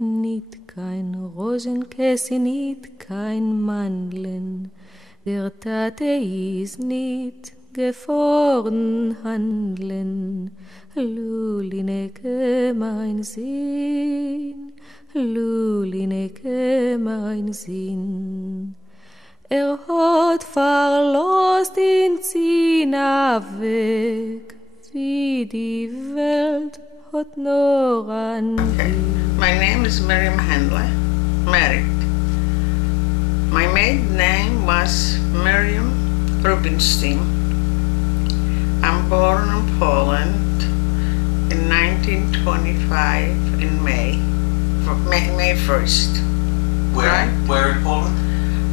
nicht kein Rosenkäse, nicht kein Mandeln. Der Tate ist nicht gefahren handeln. Lulineke mein Sinn, Lulineke mein Sinn. Hat verlost in Zina weg, wie die Welt hat nur an. Okay, my name is Miriam Hendler, married. My maiden name was Miriam Rubenstein. I'm born in Poland in 1925 in May 1st. Where? Right? Where in Poland?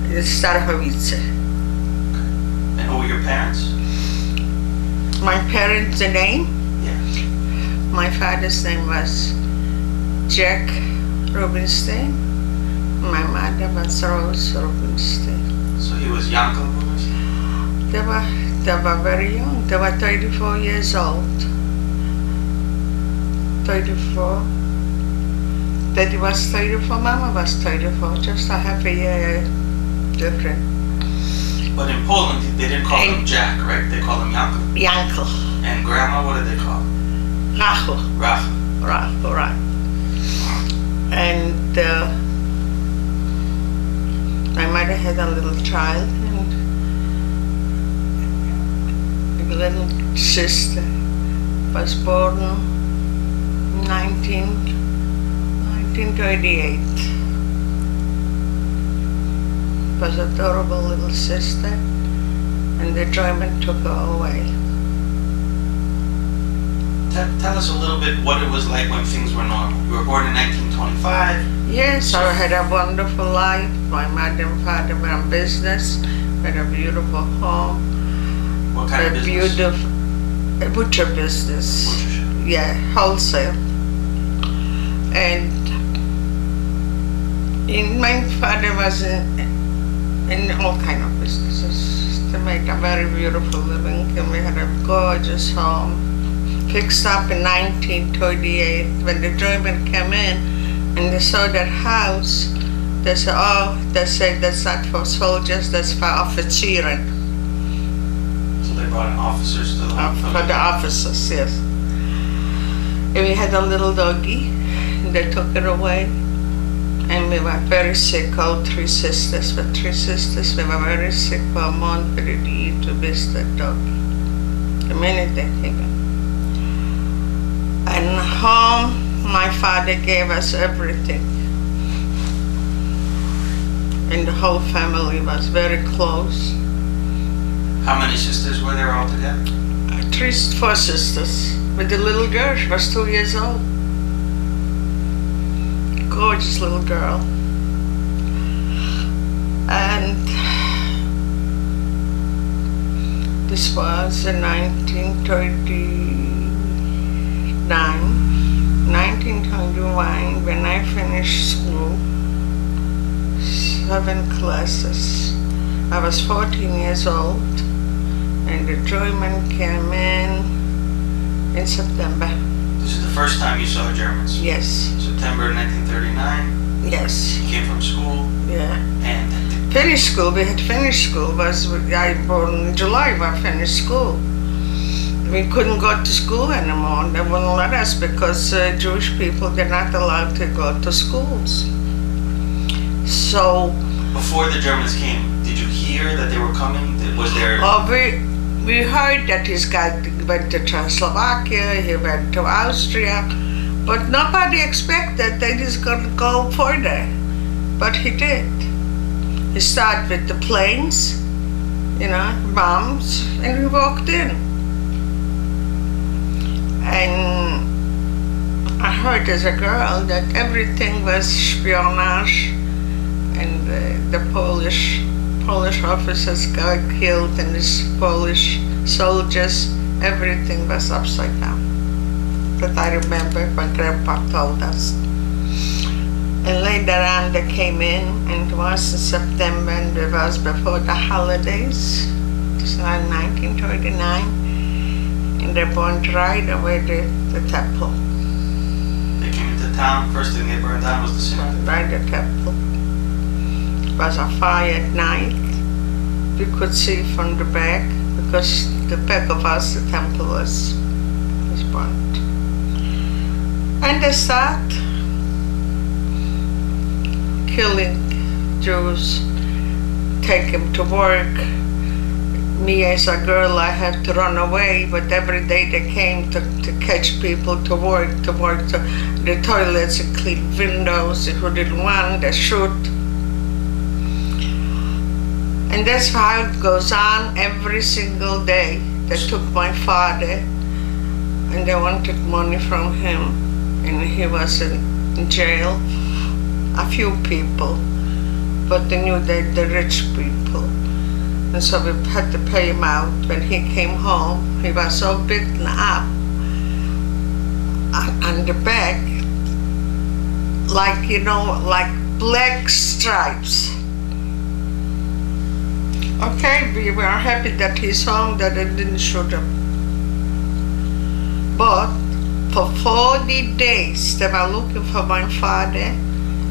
In Auschwitz. Okay. And who were your parents? My parents' name? Yeah. My father's name was Jack Rubenstein. My mother was Rose Rubenstein. So he was Janko Rubenstein? They were very young. They were 34 years old. 34. Daddy was 34, Mama was 34. Just a half a year different. But in Poland, they didn't call him Jack, right? They called him Janko. Janko. And Grandma, what did they call him? Rachel. Rachel. Rachel, right. And my mother had a little child, and a little sister was born in 1938. Was an adorable little sister, and the German took her away. Tell us a little bit what it was like when things were normal. You were born in 1925. Yes, I had a wonderful life. My mother and father were in business. We had a beautiful home. What kind of business? Beautiful butcher business. Butchership. Yeah, wholesale. And my father was in all kind of businesses to make a very beautiful living. And we had a gorgeous home. Fixed up in 1938 when the German came in and they saw that house. They said, oh, they said that's not for soldiers, that's for offizieren. So they brought in officers to the home? For the officers, yes. And we had a little doggy, and they took it away. And we were very sick, all three sisters. With three sisters, we were very sick for a month. We didn't eat to miss that doggy. The minute they came in. And home, my father gave us everything. And the whole family was very close. How many sisters were there altogether? 4 sisters. With the little girl, she was 2 years old. Gorgeous little girl. And this was in 1921, when I finished school, 7 classes. I was 14 years old, and the German came in September. This is the first time you saw Germans? Yes. September 1939? Yes. You came from school? Yeah. And Finished school, we had finished school. I born in July, we finished school. We couldn't go to school anymore. They wouldn't let us because Jewish people, they're not allowed to go to schools. So... Before the Germans came, did you hear that they were coming? Was there... Oh, we heard that this guy went to Czechoslovakia, he went to Austria, but nobody expected that he's going to go further. But he did. He started with the planes, you know, bombs, and we walked in. And I heard as a girl that everything was espionage, and the Polish officers got killed, and these Polish soldiers, everything was upside down. That I remember my grandpa told us. And later on they came in, and it was in September, and it was before the holidays. It was 1939. And they burned right away the temple. They came into the town? First thing they burned down was the cemetery. Right, the temple. It was a fire at night. We could see from the back, because the back of us, the temple was burnt. And they start killing Jews, take them to work. Me as a girl, I had to run away, but every day they came to catch people to work to the toilets and clean windows. Who didn't want, they shoot. And that's how it goes on every single day. They took my father and they wanted money from him, and he was in jail. A few people, but they knew they the rich people. And so we had to pay him out. When he came home, he was so beaten up on the back, like, you know, like black stripes. Okay, we were happy that he's home, that they didn't shoot him. But for 40 days, they were looking for my father.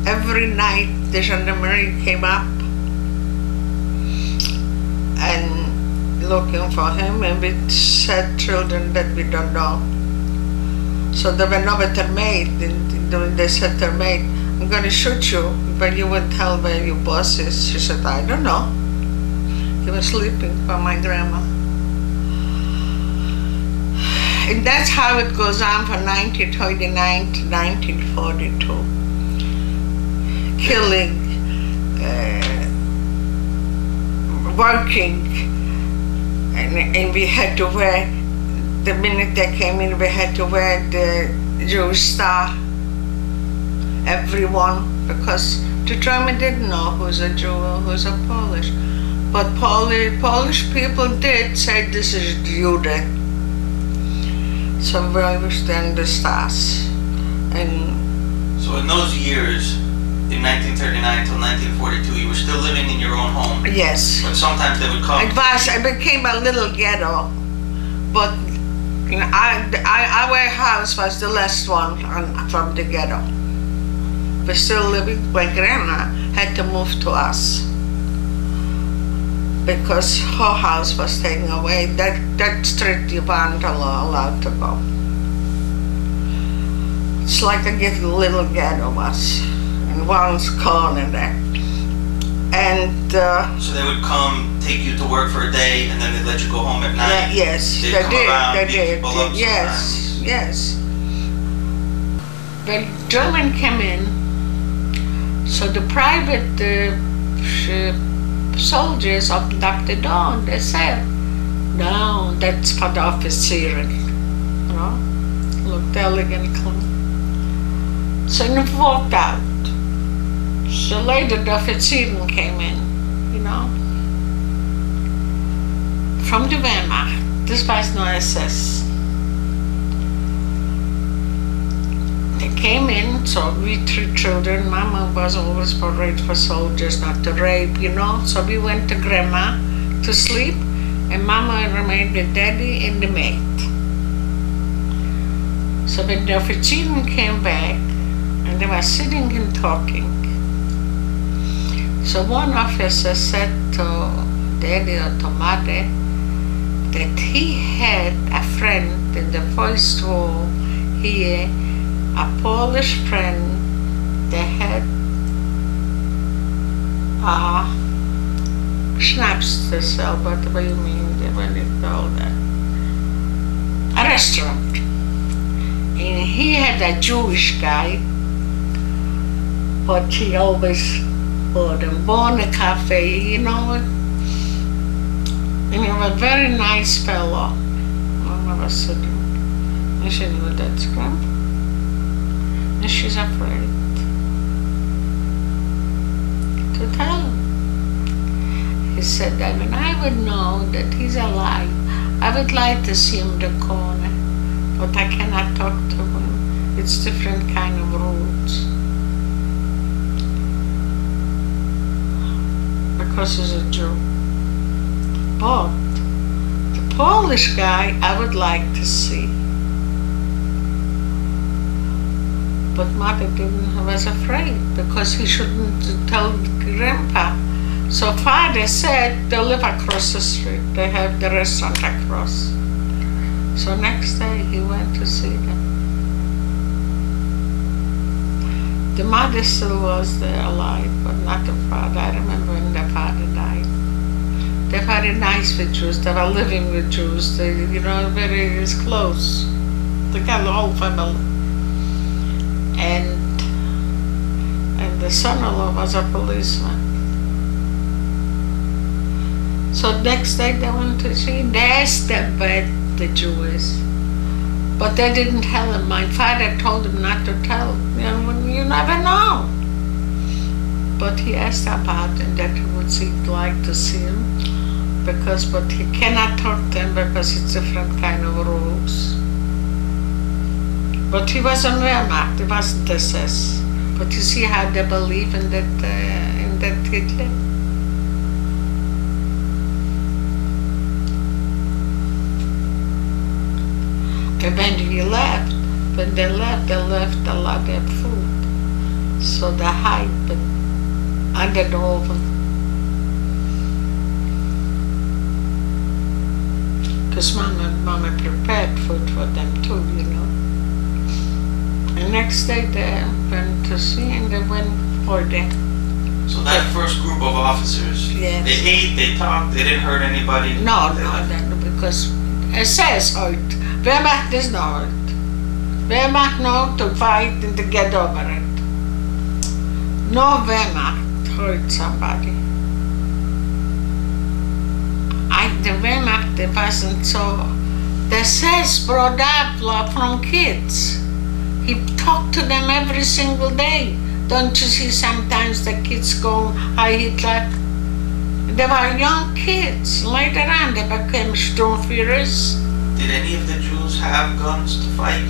Every night, the gendarmerie came up and looking for him, and we said children that we don't know. So they went over to their maid, and they said to their maid, I'm going to shoot you, but you won't tell where your boss is. She said, I don't know. He was sleeping for my grandma. And that's how it goes on from 1939 to 1942. Killing, working, and we had to wear, the minute they came in, we had to wear the Jewish star, everyone, because the German didn't know who's a Jew or who's a Polish. But Polish people did say this is Jude. So we understand the stars. And so in those years, in 1939 until 1942, you were still living in your own home? Yes. But sometimes they would come? It became a little ghetto, but you know, our house was the last one from the ghetto. We're still living, my grandma had to move to us because her house was taken away. That street you weren't allowed to go. It's like a little ghetto was in one corner there. And so they would come, take you to work for a day, and then they'd let you go home at night? Yes, they did. Yes, yes. When German came in, so the private soldiers opened up the door and they said, no, that's for the offizieren, you know, looked elegant, clean. So they walked out. So later the offizieren came in, you know, from the Wehrmacht. This was no SS. They came in, so we 3 children, Mama was always worried for soldiers not to rape, you know, so we went to Grandma to sleep, and Mama remained with Daddy and the maid. So when the offizieren came back, and they were sitting and talking, so one officer said to Daddy or to Mother that he had a friend in the first war here, a Polish friend that had schnapps to sell, but what do you mean? What do you call that? A restaurant. And he had a Jewish guy, but he always bought him Bonne Cafe, you know. And he was a very nice fellow. Mama was sitting. And she knew that's Grandpa. And she's afraid to tell him. He said that when I would know that he's alive, I would like to see him in the corner, but I cannot talk to him. It's different kind of rules. Because he's a Jew. But the Polish guy I would like to see. But mother was afraid because he shouldn't tell grandpa. So father said they live across the street. They have the restaurant across. So next day he went to see them. The mother still was there alive, but not the father. I remember when the father died. They were very nice with Jews. They were living with Jews. They, very close. They got the whole family. And the son-in-law was a policeman. So next day they went to see him. They asked them where the Jew is. But they didn't tell him. My father told him not to tell. You never know. But he asked about him that he would like to see him. But he cannot talk to him because it's different kind of rules. But he wasn't Wehrmacht, he wasn't SS. But you see how they believe in that Hitler. And when they left a lot of food. So they hid it under the oven. Because Mama prepared food for them too, And next day they went to see and they went for them. So that first group of officers, yes. They ate, they talked, they didn't hurt anybody? No, because SS hurt. Wehrmacht is not hurt. Wehrmacht know to fight and to get over it. No Wehrmacht hurt somebody. The Wehrmacht, it wasn't so. The SS brought up from kids. He talked to them every single day. Don't you see sometimes the kids go, Heil Hitler? They were young kids. Later on they became Sturmführers. Did any of the Jews have guns to fight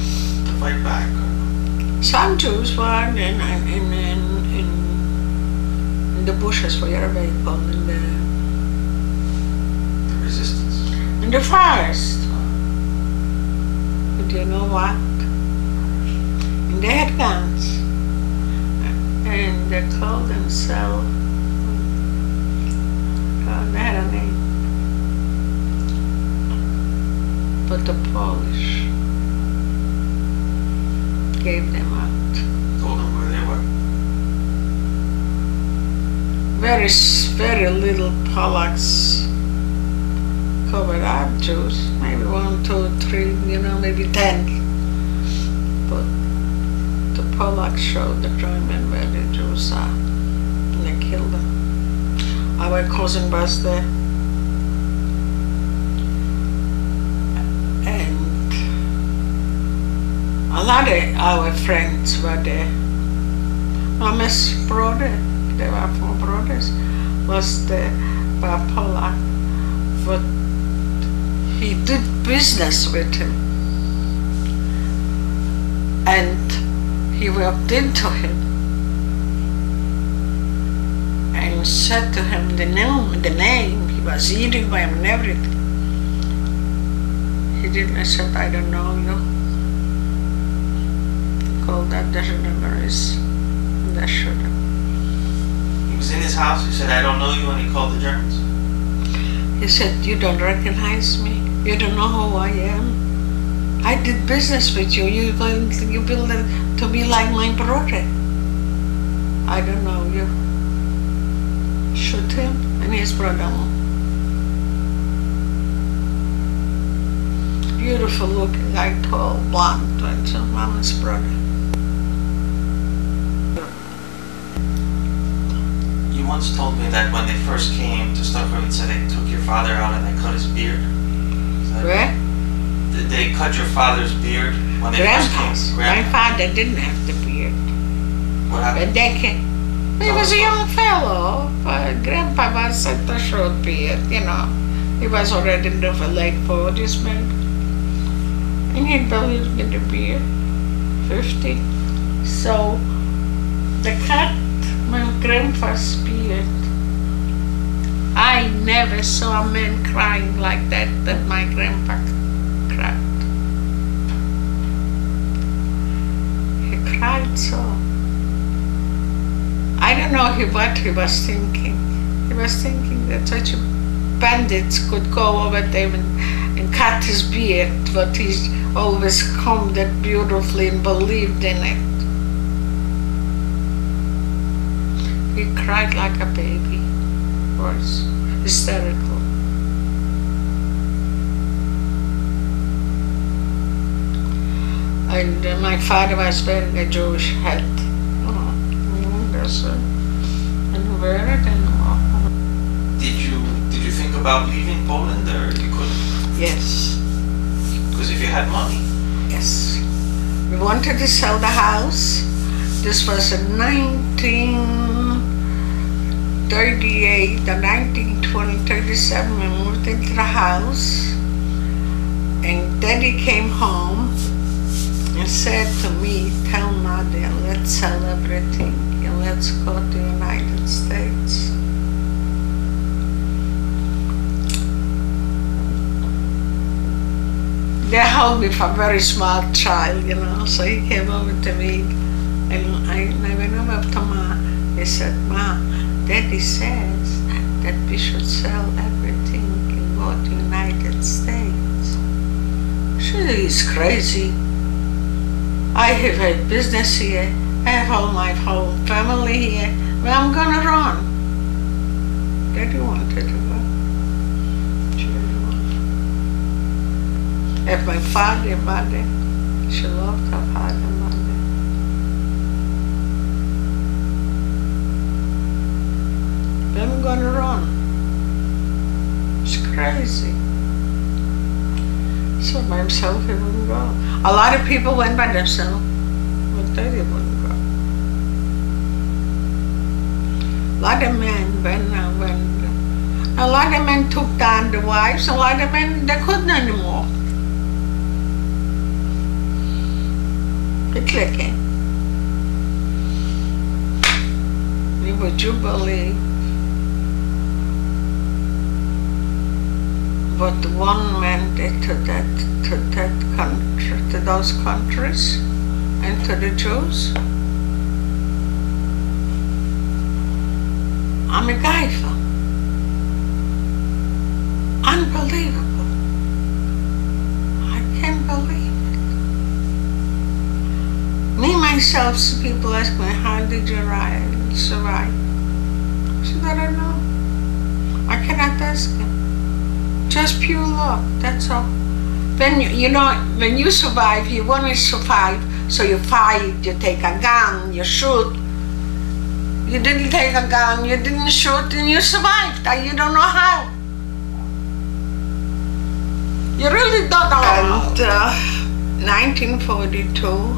back? Some Jews were in the bushes, whatever they call in the resistance. In the forest. But you know what? And they had guns. And they called themselves, they had a name. But the Polish gave them out. Told them where they were? Very little Polacks covered up Jews. Maybe 1, 2, 3, maybe 10. But the Polacks showed the German where the Jews are. And they killed them. Our cousin was there. And a lot of our friends were there. Mama's brother, they were 4 brothers, was there, by Polak. But he did business with him. And he walked into him and said to him the name. He was eating by him and everything. He didn't say, I don't know you. He called that the memories. That should have. He was in his house, he said, I don't know you, and he called the Germans. He said, you don't recognize me. You don't know who I am. I did business with you. You build it to be like my brother. I don't know you. Shoot him and his brother. Beautiful looking guy, tall, blonde, and so Mama's brother. You once told me that when they first came to Stockholm, they took your father out and they cut his beard. Where? Did they cut your father's beard when they first came? My father didn't have the beard. What happened? But they came. He was a young fellow. Grandpa was such a short beard, He was already in the late 40s, maybe. And he believed in the beard, 50. So they cut my grandpa's beard. I never saw a man crying like that my grandpa cried. He cried cried so. I don't know what he was thinking. He was thinking that such bandits could go over there and cut his beard, but he's always combed it beautifully and believed in it. He cried like a baby, was hysterical. And my father was wearing a Jewish hat. And wear it anymore. Did you think about leaving Poland, or you couldn't? Yes. Because if you had money. Yes. We wanted to sell the house. This was in 1938 or 1937. We moved into the house, and Daddy came home and said to me, "Tell Mother, let's sell everything and let's go to the United States." They held me for a very smart child, you know, so he came over to me, and I went over to Ma. He said, "Ma, Daddy says that we should sell everything and go to the United States." She's crazy. I have a business here. I have all my whole family here. Well, I'm gonna run. Daddy wanted to go. She didn't want. If my father and mother, she loved her father and mother. Then I'm gonna run. It's crazy. So by himself he wouldn't go. A lot of people went by themselves, but Daddy wouldn't go. A lot of men went. A lot of men took down the wives. A lot of men, they couldn't anymore. It's clicking. Would you believe what one man did to that country, to those countries, and to the Jews? I'm a geyser. Unbelievable. I can't believe it. Me, myself, people ask me, how did you survive? I said, I don't know. I cannot ask him. Just pure luck, that's all. When when you survive, you want to survive, so you fight, you take a gun, you shoot. You didn't take a gun, you didn't shoot, and you survived. You don't know how. You really don't know how. And 1942,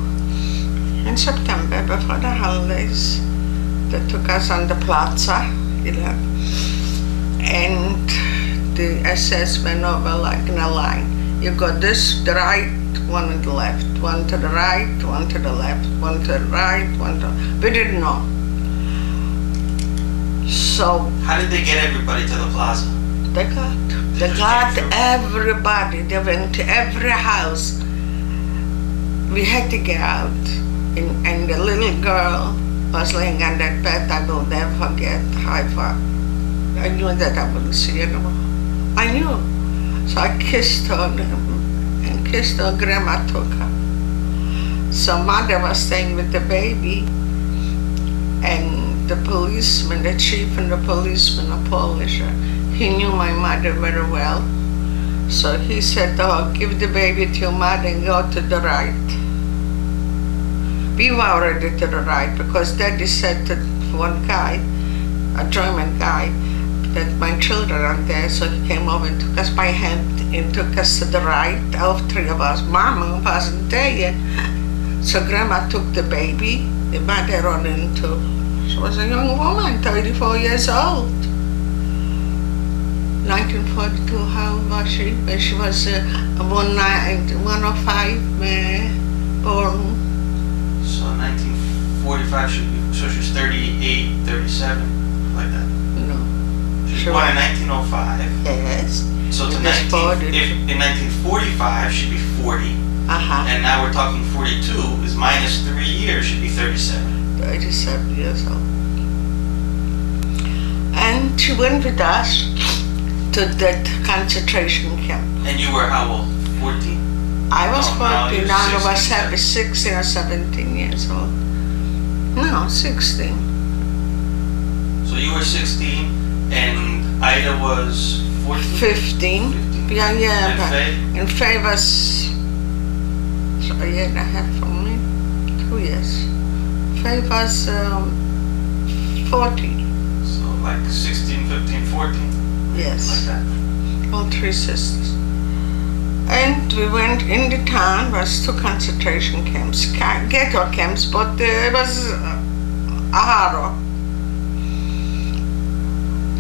in September, before the holidays, they took us on the plaza, and the SS went over like in a line. You got this, the right, one to the left, one to the right, one to the left, one to the right, one to... We didn't know. So... How did they get everybody to the plaza? They got everybody. They went to every house. We had to get out. And the little girl was laying on that bed. I will never forget how I knew that I wouldn't see her anymore. I knew. So I kissed her and kissed her. Grandma took her. So Mother was staying with the baby, and the policeman, the chief and the policeman, a Polish, he knew my mother very well. So he said, "Oh, give the baby to your mother and go to the right." We were already to the right because Daddy said to one guy, a German guy, that my children are there, so he came over and took us by hand and took us to the right, all three of us. Mama wasn't there yet. So Grandma took the baby, the mother ran into, she was a young woman, 34 years old. 1942, how old was she? She was 105 born. So 1945 should be, so she was 38, 37, like that? She was born in 1905. Yes. So to in 1945, she'd be 40. And now we're talking 42 is minus 3 years, should be 37. 37 years old. And she went with us to that concentration camp. And you were how old? 14? I was 14, now I was 16 or 17 years old. No, 16. So you were 16 and Ida was 14? 15. 15. Yeah. And Faye? And Faye was a year and a half from me. 2 years. Faye was 14. So like 16, 15, 14? Yes. Like that? All 3 sisters. And we went in the town, was 2 concentration camps, ghetto camps, but it was a horror.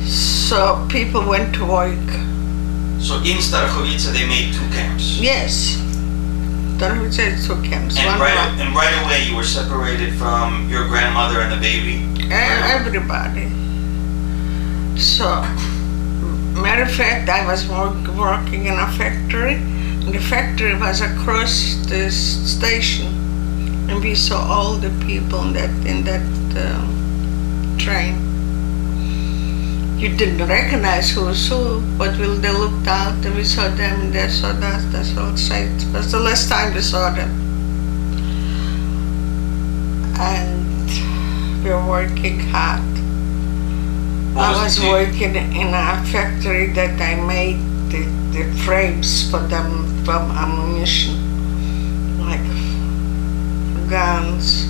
So people went to work. So in Starachowice they made 2 camps? Yes. Starachowice 2 camps. And right away you were separated from your grandmother and the baby? Everybody. So, matter of fact, I was working in a factory. The factory was across the station, and we saw all the people in that train. You didn't recognize who was who, but they looked out and we saw them and they saw us. That's all it was the last time we saw them. And we were working hard. I was working in a factory that I made the frames for them from ammunition, like guns,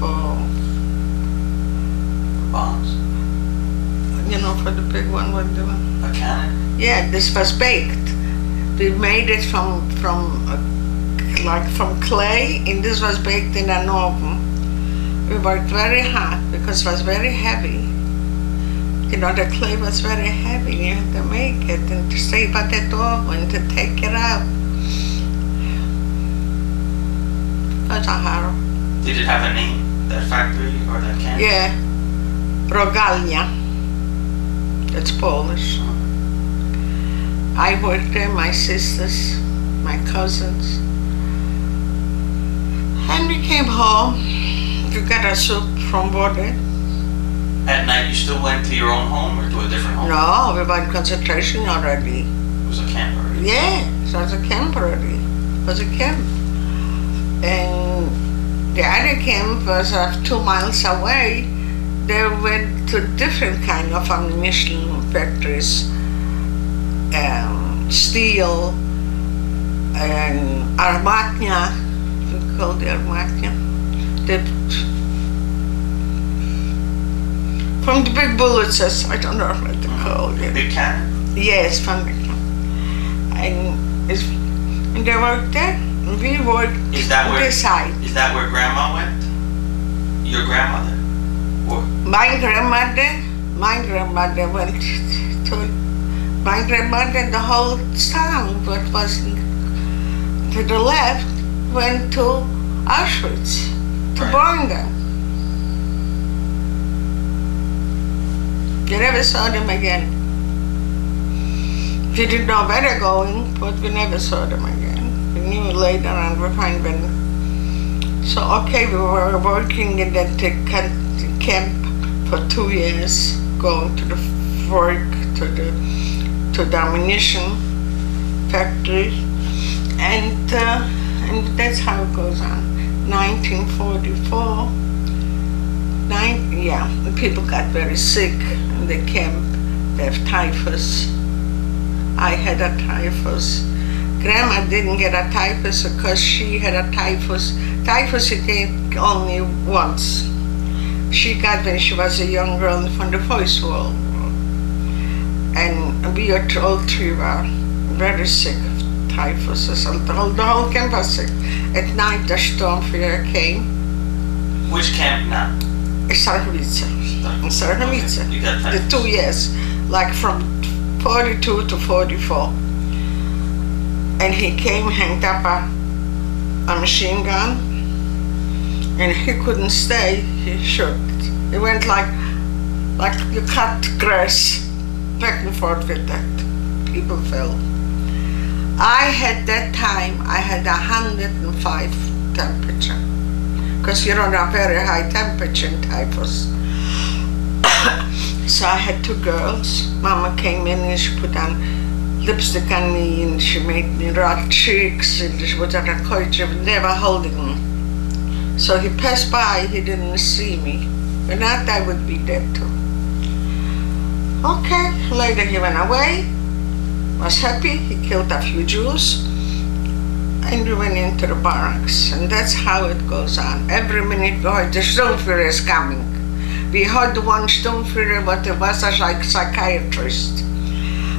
for bombs? You know, for the big one, what the one? A cannon? Yeah, this was baked. We made it from clay, and this was baked in an oven. We worked very hard because it was very heavy. You know, the clay was very heavy. You had to make it and to stay by that oven to take it out. It was a horror. Did it have a name, that factory or that cannon? Yeah, Rogalnia. It's Polish. I worked there, my sisters, my cousins. And we came home. We got a soup from water. At night you still went to your own home or to a different home? No, we were in concentration already. It was a camp already? Yeah, it was a camp already. It was a camp. And the other camp was 2 miles away. They went to different kind of ammunition factories, steel, and armatnia, we call the armatnia. From the big bullets, I don't know what to call it. Big cannon? Yes, from the cannon. And they worked there, and we worked this side. Is that where Grandma went? Your grandmother? Or? My grandmother went to, my grandmother, the whole town, what was to the left, went to Auschwitz, to Bergen. You never saw them again. We didn't know where they're going, but we never saw them again. We knew later on we find them. So okay, we were working in that camp for 2 years, going to the work, to the ammunition factory, and that's how it goes on. 1944. The people got very sick in the camp. They have typhus. I had a typhus. Grandma didn't get a typhus because she had a typhus. Typhus she came only once. She got when she was a young girl from the First World War. And we all 3 were very sick of typhus. The whole camp was sick. At night the Sturmfeuer came. Which camp now? Starachowice. Okay. You got The 2 years, like from 42 to 44. And he came, hanged up a machine gun, and he couldn't stay, he shot. He went like you cut grass, back and forth with that. People fell. I had that time, I had 105 temperature. Because you're on a very high temperature in typhus. So I had two girls. Mama came in and she put on lipstick on me and she made me red cheeks and she was at a couch, never holding me. So he passed by, he didn't see me. If not, I would be dead too. Okay, later he went away, was happy, he killed a few Jews, and we went into the barracks. And that's how it goes on. Every minute, oh, the Sturmführer is coming. We had one Sturmführer, but it was a psychiatrist.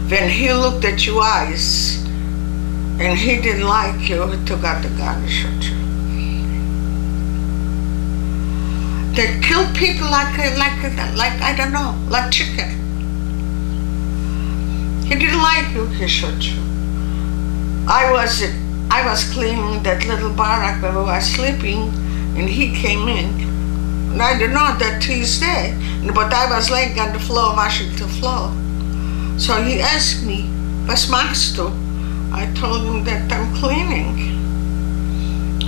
When he looked at your eyes, and he didn't like you, he took out the gun and shot you. They kill people like I don't know, like chicken. He didn't like you, he shot you. I was cleaning that little barrack where we were sleeping, and he came in. And I didn't know that he's there, but I was laying on the floor, washing the floor. So he asked me, "Was machst du?" I told him that I'm cleaning.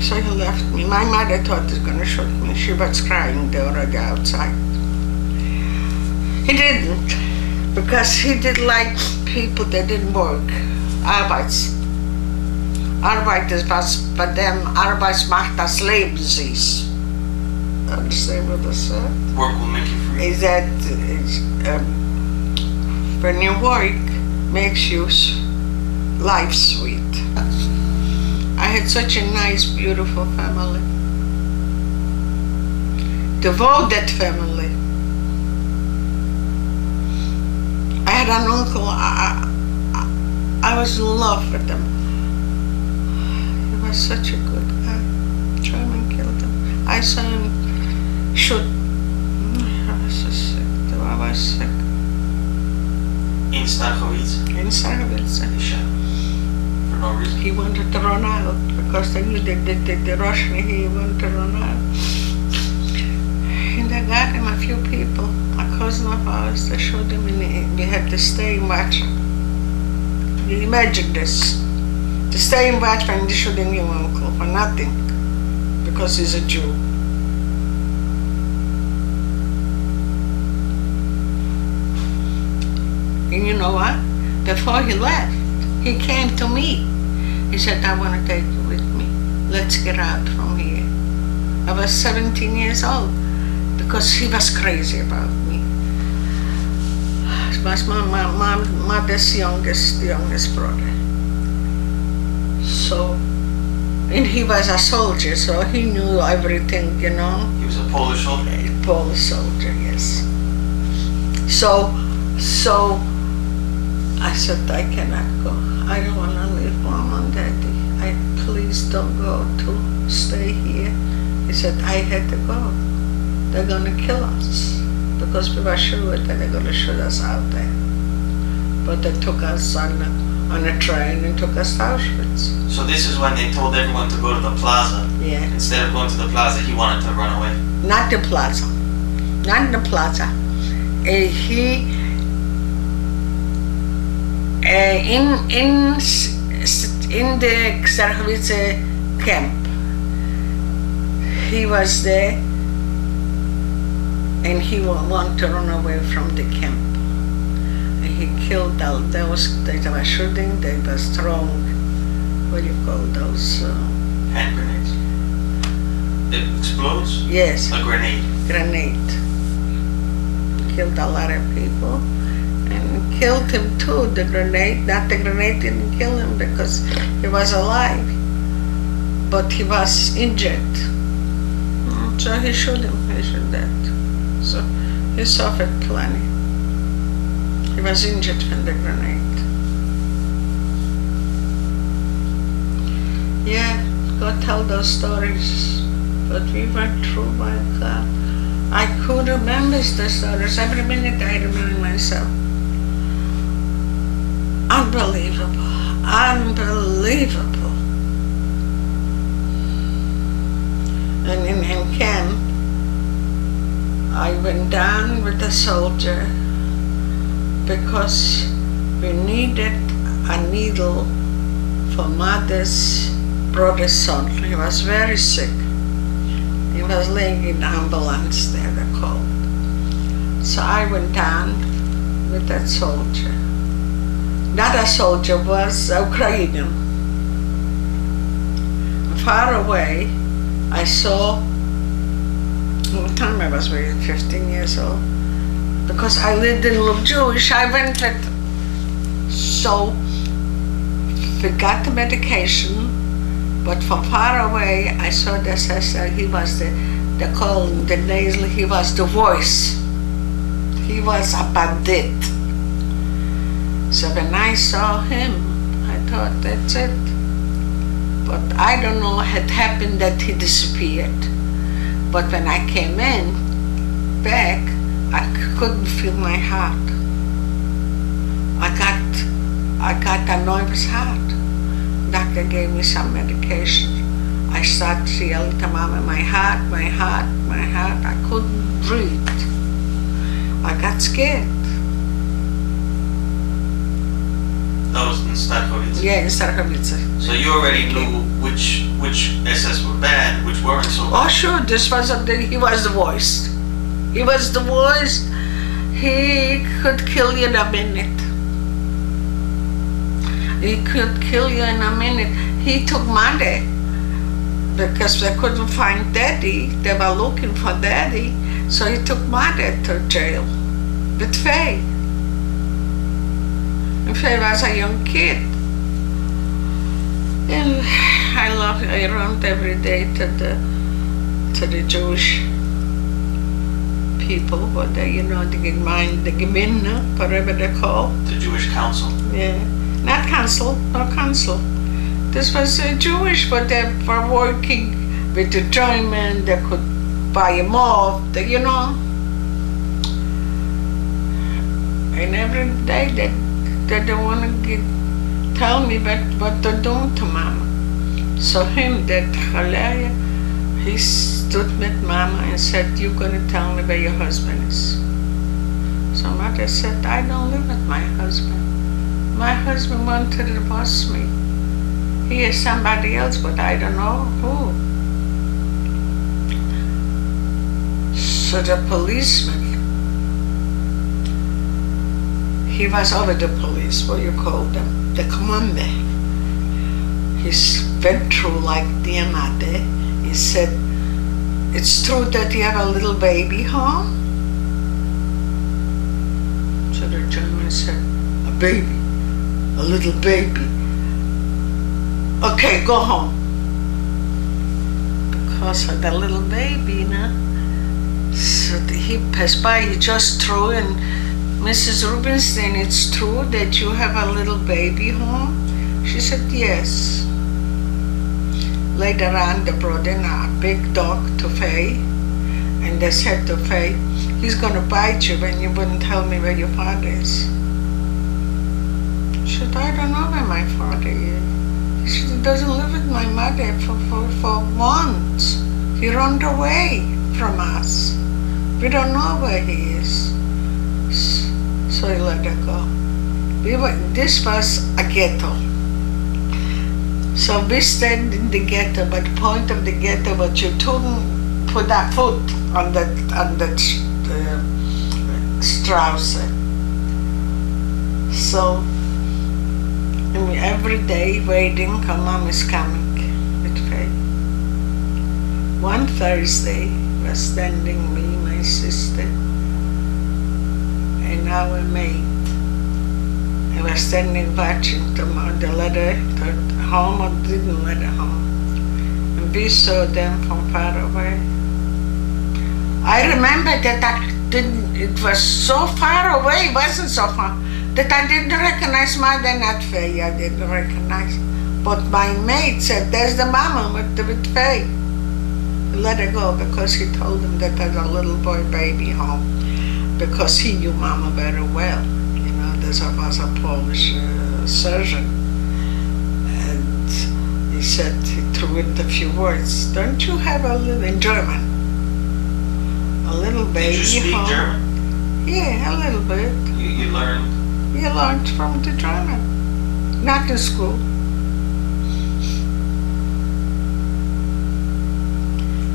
So he left me. My mother thought he was going to shoot me. She was crying there already outside. He didn't, because he didn't like people that didn't work. Arbeit is was bei dem Arbeit macht das Leben süß. Understand what I said? Work will make you free. Is that when you work, makes you life sweet. I had such a nice, beautiful family. Devoted family. I had an uncle, I was in love with him. He was such a good guy. German killed him. I saw him shoot. I was so sick. I was sick. In Auschwitz? In Auschwitz. He shot for no reason? He wanted to run out because they knew the Russian, he wanted to run out. And they got him, a few people. A cousin of ours, they showed him, and we had to stay and watch him. You imagine this. To stay and watch when they shooting your uncle for nothing, because he's a Jew. And you know what? Before he left, he came to me. He said, "I want to take you with me. Let's get out from here." I was 17 years old, because he was crazy about me. He was my mother's youngest brother. So, and he was a soldier, so he knew everything, you know. He was a Polish soldier? A Polish soldier, yes. So I said, "I cannot go. I don't want to leave Mom and Daddy. Please don't go to stay here." He said, "I had to go. They're going to kill us," because we were sure that they're going to shoot us out there. But they took us on a train and took us to Auschwitz. So this is when they told everyone to go to the plaza. Yeah. Instead of going to the plaza, he wanted to run away. Not the plaza. Not the plaza. In the Auschwitz camp, he was there, and he wanted to run away from the camp. And he killed all those. They were shooting. They were throwing, what do you call those? Hand grenades. It explodes? Yes. A grenade. Grenade. Killed a lot of people. And killed him too, the grenade. Not the grenade didn't kill him because he was alive, but he was injured. So he shot him, he shot that. So he suffered plenty. He was injured from the grenade. Yeah, go tell those stories. But we went through, my God. I could remember the stories. Every minute I remind myself. Unbelievable, unbelievable. And in camp, I went down with a soldier because we needed a needle for mother's brother's son. He was very sick. He was laying in ambulance there, they called. So I went down with that soldier. Not a soldier, was Ukrainian. Far away, I saw, what time I was, maybe 15 years old. Because I didn't look Jewish, I went with, so forgot the medication, but from far away I saw the sister. He was they call him the nasal, he was the voice. He was a bandit. So when I saw him, I thought, that's it. But I don't know what had happened that he disappeared. But when I came in, back, I couldn't feel my heart. I got a nervous heart. Doctor gave me some medication. I started to yell to Mama, my heart, my heart, my heart. I couldn't breathe. I got scared. That was in Starkovitz? Yeah, in Starkovitz. So you already knew which SS were bad, which weren't so bad? Oh sure, this was he was the voice. He was the voice. He could kill you in a minute. He could kill you in a minute. He took money because they couldn't find Daddy. They were looking for Daddy. So he took Mother to jail with Faye. And Faye was a young kid. And I run every day to the Jewish people, what they, the Gemeinde, whatever they call. The Jewish Council? Yeah. Not council, no council. This was Jewish, but they were working with the German, they could buy them off, And every day they don't want to tell me what they're doing to Mama. So that Halaria, he stood with Mama and said, you're going to tell me where your husband is. So Mother said, I don't live with my husband. My husband wanted to divorce me. He is somebody else, but I don't know who. So the policeman, he was over the police, what you call them, the commander. He went through like dear mother. He said, it's true that you have a little baby, huh? So the German said, a baby, a little baby. Okay, go home. Because of the little baby, So he passed by, he just threw in, Mrs. Rubenstein, it's true that you have a little baby home? She said, yes. Later on, they brought in a big dog to Faye, and they said to Faye, he's going to bite you when you wouldn't tell me where your father is. She said, I don't know where my father is. She said, he doesn't live with my mother for months. He ran away from us. We don't know where he is. So he let her go. This was a ghetto. So we stayed in the ghetto, but the point of the ghetto was you couldn't put a foot on the Strasse. So every day waiting, her mom is coming with Faye. One Thursday, was standing me, my sister, and our maid. I was standing watching the letter to home or didn't let her home. And we saw them from far away. I remember that it was so far away, it wasn't so far, that I didn't recognize Mother, not Faye, I didn't recognize. But my maid said, there's the mama with Faye. He let her go because he told him that there's a little boy baby home, because he knew Mama very well. There was a Polish surgeon, and he said, he threw in a few words, don't you have a little, in German, a little baby home? Did you speak German? Yeah, a little bit. You learned? You learned from the German, not in school.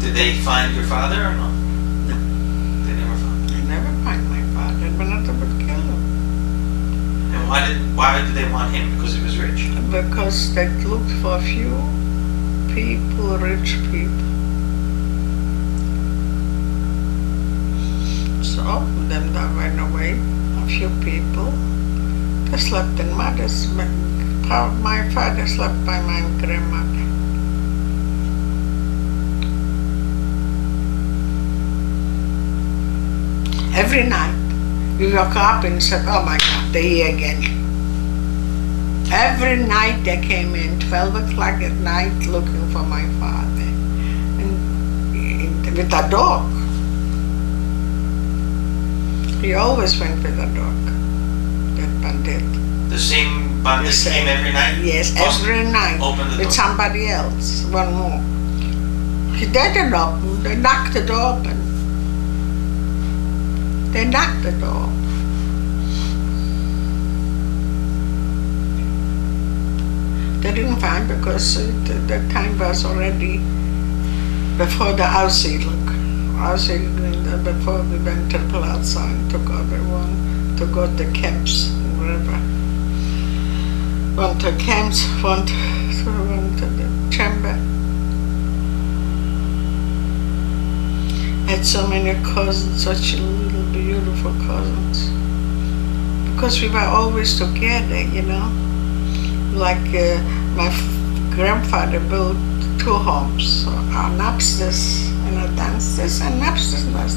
Did they find your father or no? No. They never found him. They never find my father, but not would kill him. And why did they want him? Because he was rich? Because they looked for a few people, rich people. So then they went away, a few people. They slept in mother's. My father slept by my grandmother. Every night, we woke up and said, oh my God, they're here again. Every night they came in, 12 o'clock at night, looking for my father. And with a dog. He always went with a dog, that bandit. The same bandit came every night? Yes, every night. Open the door. With somebody else, one more. He didn't open, they knocked the door open. They knocked the door. They didn't find because the time was already before the Auschwitz. Before we went to Plaza and took everyone to go to camps, wherever. One to camps, one to the chamber. Had so many cousins, such little beautiful cousins. Because we were always together, you know. Like my grandfather built 2 homes, an upstairs and a downstairs, and upstairs was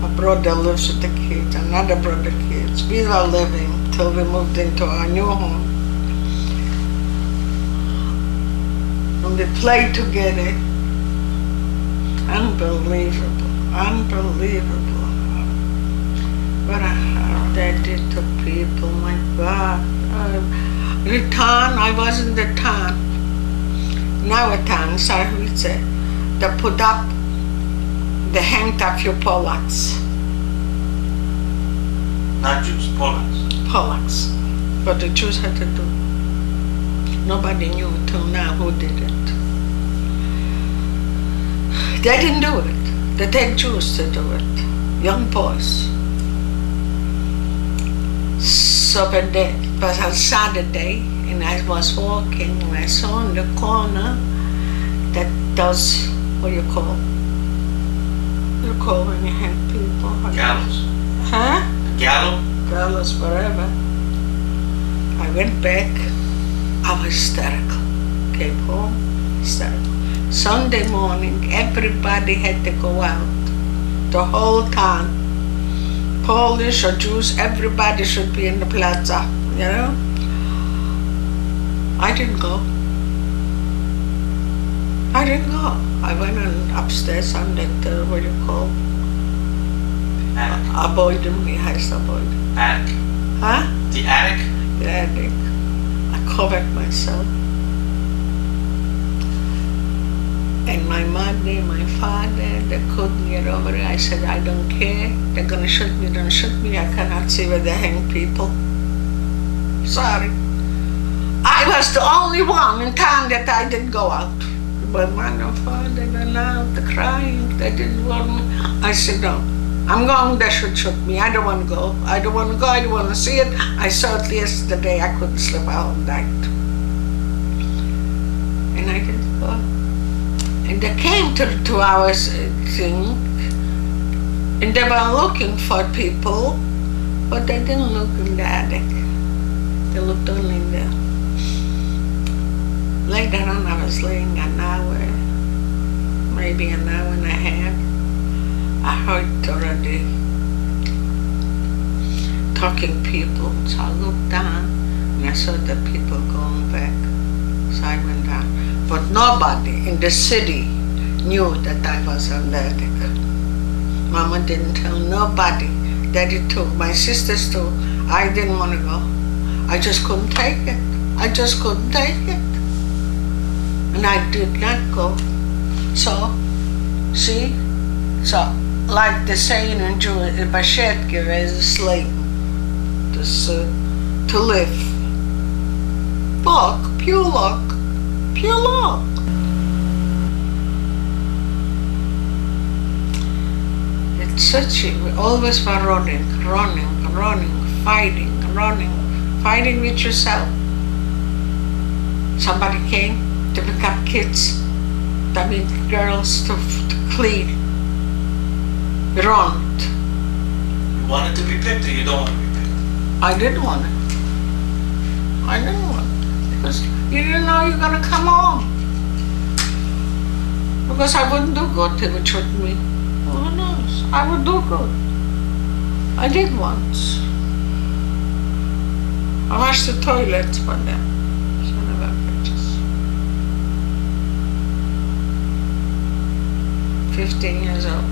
my brother lives with the kids, another brother kids. We were living till we moved into our new home. And we played together. Unbelievable, unbelievable. What they did to people, my God. The town, I was in the town. Now a town, Sarvice, they put up, they hanged a few Polacks. Not Jews, Polacks. Polacks. But the Jews had to do. Nobody knew till now who did it. They didn't do it. They take Jews to do it. Young boys. So when it was on Saturday, and I was walking, and I saw in the corner that those, what do you call? You call when you hang people? Gallows. Huh? Gallows? Gallows, whatever. I went back. I was hysterical. Came home, hysterical. Sunday morning, everybody had to go out. The whole town. Polish or Jews, everybody should be in the plaza, you know? I didn't go. I didn't go. I went on upstairs on that, what do you call? Attic. Avoided me, I avoided. Attic. Huh? The attic? The attic. I covered myself. And my mother, my father, they couldn't get over it. I said, I don't care. They're going to shoot me, don't shoot me. I cannot see where they hang people. Sorry. I was the only one in town that I didn't go out. But mother and father went out, they're crying. They didn't want me. I said, no. I'm going, they should shoot me. I don't want to go. I don't want to go. I don't want to see it. I saw it yesterday. I couldn't sleep a whole night. And I didn't go. And they came to our thing, and they were looking for people, but they didn't look in the attic. They looked only in there. Later on, I was laying an hour, maybe an hour and a half. I heard already talking people, so I looked down, and I saw the people going back. So I went down. But nobody in the city knew that I was on the attic. Mama didn't tell nobody. Daddy too, my sisters too. I didn't want to go. I just couldn't take it. I just couldn't take it. And I did not go. So, see? So, like the saying in Jewish, Bashet is slave. To live. Luck, pure luck. Pure luck. we always were running, fighting with yourself. Somebody came to pick up kids, that means girls to clean. We run. You wanted to be picked or you don't want to be picked? I didn't want it. Because you didn't know you're gonna come home. Because I wouldn't do good, they would shoot me. Who knows? I would do good. I did once. I washed the toilets for them. Son of a bitches. 15 years old.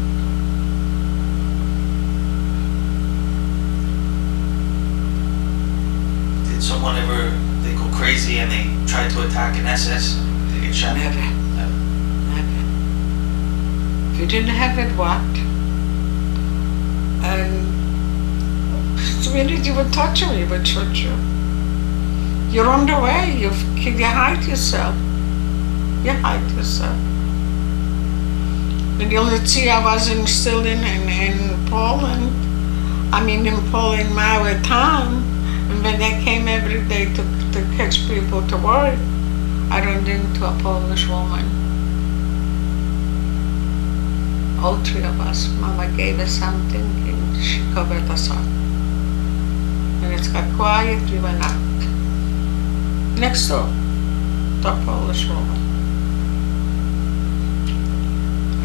Did someone ever, they go crazy and they try to attack an SS? They get shot? Never. If you didn't have it, what? And the minute you would touch him, he would shoot you. You run away, you hide yourself. You hide yourself. And you'll see I wasn't still in Poland. I mean in Poland, my town. And when they came every day to catch people to work, I ran into a Polish woman. All three of us. Mama gave us something and she covered us up. When it got quiet, we went out. Next door, the Polish woman.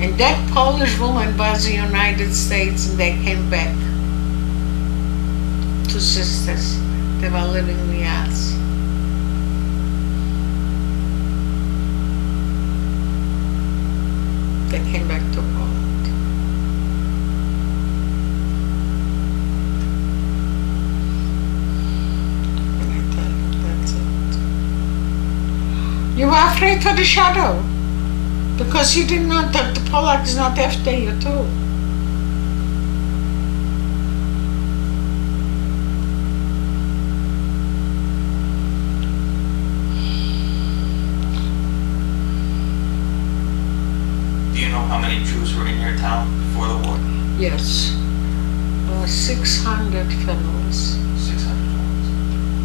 And that Polish woman was in the United States and they came back. Two sisters, they were living with us. They came back to Poland. And I tell you, that's it. You were afraid of the shadow because you didn't know that the Polak is not after you too. How many Jews were in your town before the war? Yes. 600 families. 600 families.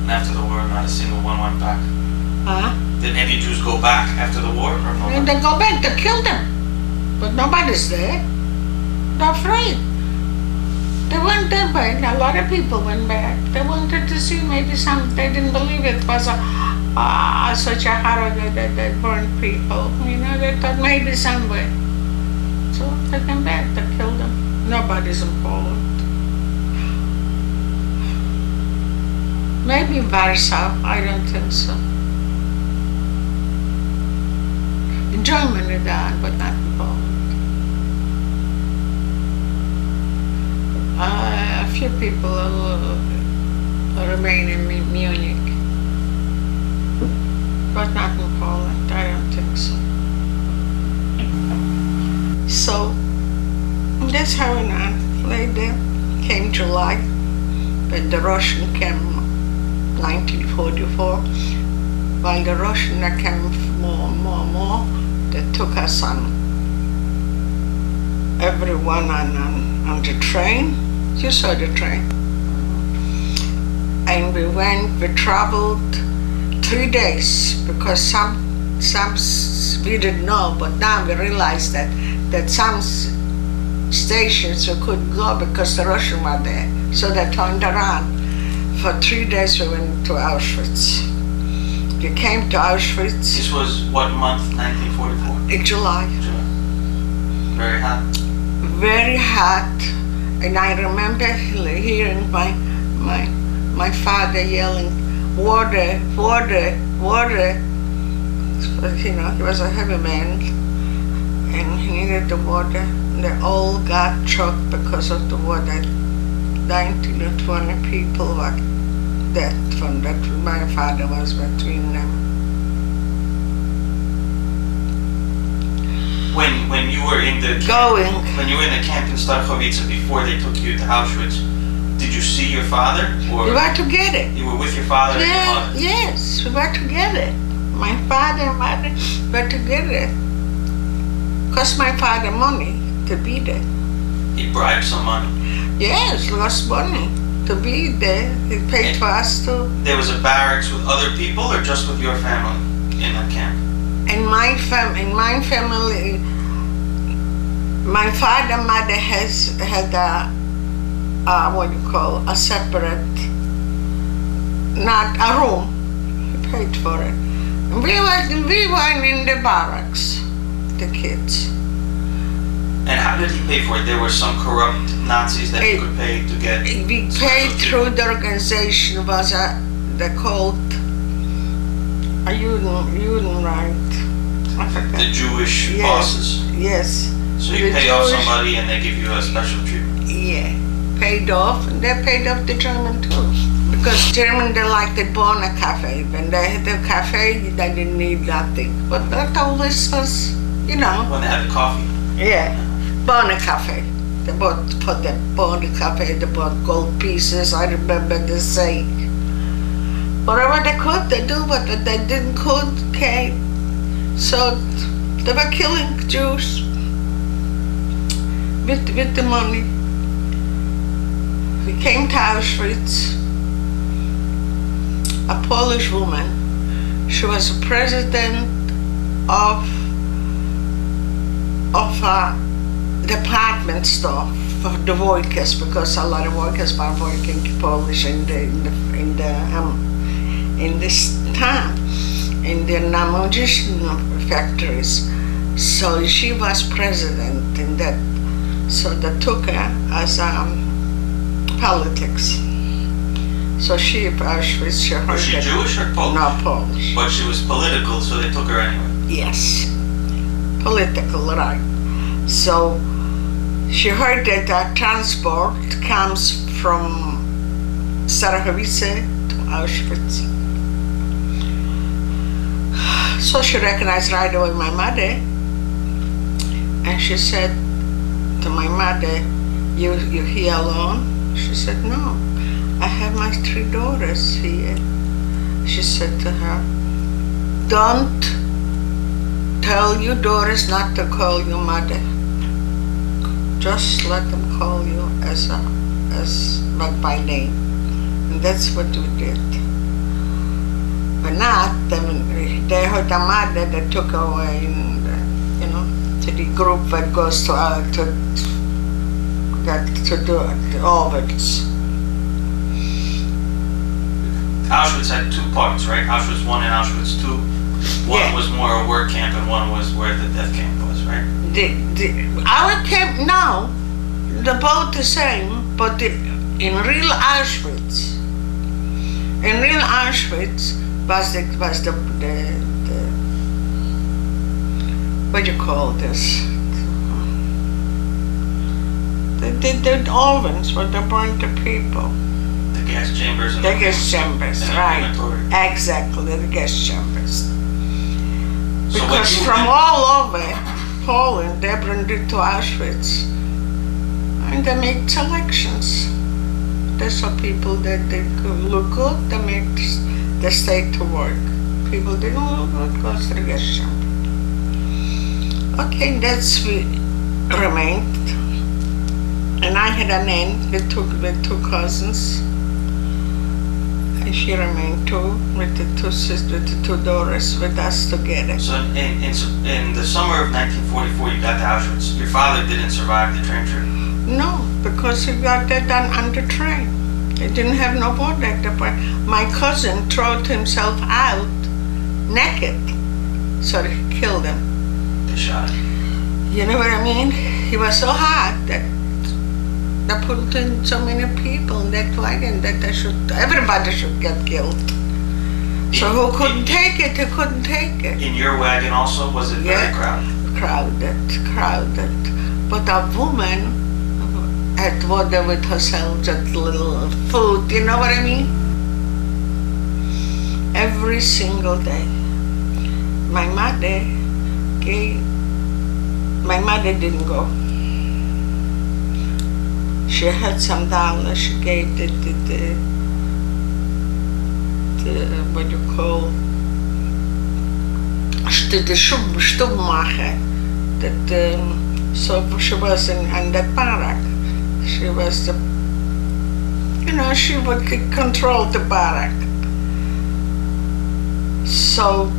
And after the war, not a single one went back? Huh? Did any Jews go back after the war or no? And they go back, they killed them. But nobody's there. They're afraid. They went there, but a lot of people went back. They wanted to see maybe some, they didn't believe it was such a horror that they burned people. You know, they thought maybe somewhere. So they came back, they killed them. Nobody's in Poland. Maybe Warsaw, I don't think so. In Germany there, but not in Poland. A few people remain in Munich, but not in Poland, I don't think so. So that's how it later came July, when the Russian came 1944. While the Russian came more, they took us on, everyone on the train. You saw the train. And we traveled 3 days because some we didn't know, but now we realized that some stations we couldn't go because the Russians were there. So they turned around. For 3 days we went to Auschwitz. We came to Auschwitz. This was what month, 1944? In July. Very hot? Very hot. And I remember hearing my father yelling, water, water, water. You know, he was a heavy man. And he needed the water. They all got choked because of the water. 19 or 20 people were dead from that. My father was between them. When you were in the when you were in the camp in Starkowice before they took you to Auschwitz, did you see your father? Or we were together. You were with your father and your mother? Yes, we were together. My father and mother were together. Cost my father money to be there. He bribed some money. Yes, lost money to be there. He paid for us to. There was a barracks with other people, or just with your family in that camp? In my family, my father and mother had what you call a separate, not a room. He paid for it. And we were in the barracks, the kids. And how did he pay for it? There were some corrupt Nazis that you could pay to get. We paid through the organization. Was they called a union, right? I forgot. The Jewish Yes. bosses. Yes. So you The pay off Jewish- somebody and they give you a special treatment. Yeah, paid off, and they paid off the German too. Because German, they liked the Bonner Cafe. When they had the cafe, they didn't need nothing. But that always was, you know. When they had the coffee. Yeah, Bonner Cafe. They bought for the Bonner Cafe, they bought gold pieces, I remember the saying. Whatever they could, they do, but what they didn't could, okay. So they were killing Jews with the money. We came to Auschwitz. A Polish woman. She was a president of a department store for the workers, because a lot of workers were working Polish in this town, in the ammunition factories. So she was president in that. So they took her as politics. So she Auschwitz, she heard Was she that- Jewish or Polish? No, Polish. But she was political, so they took her anyway. Yes, political, right. So she heard that our transport comes from Starachowice to Auschwitz. So she recognized right away my mother, and she said to my mother, you here alone? She said, no, I have my 3 daughters here. She said to her, don't tell your daughters not to call you mother. Just let them call you by name. And that's what we did. But not, they heard a mother that took away, to the group that goes to do Auschwitz. Auschwitz had 2 parts, right? Auschwitz 1 and Auschwitz 2. One Yeah. was more a work camp and one was where the death camp was, right? Our camp now, they're both the same, but in real Auschwitz was the what do you call this? The ovens where they burned the people. The gas chambers and The gas chambers, and right. crematory. Exactly, the gas chambers. So when Because you from went- all over Poland, they bring it to Auschwitz. And they make selections. They saw people that they could look good, they stayed to work. People didn't look good, goes to the gas chamber. Okay, that's we remained. And I had an aunt with 2 cousins. And she remained too, with the 2 sisters, with the 2 daughters, with us together. So in the summer of 1944, you got to Auschwitz. Your father didn't survive the train trip. No, because he got that done on the train. He didn't have no board at the point. My cousin threw himself out naked, so they killed him. They shot him. You know what I mean? He was so hot that they put in so many people in that wagon that everybody should get killed. So who couldn't take it? He couldn't take it. In your wagon also, was it very crowded? Crowded. But a woman had water with herself, just little food, you know what I mean? Every single day. My mother didn't go. She had some dollars, she gave the what you call, the Stubenmacher, that, so she was in that barrack. She was the, she would control the barrack. So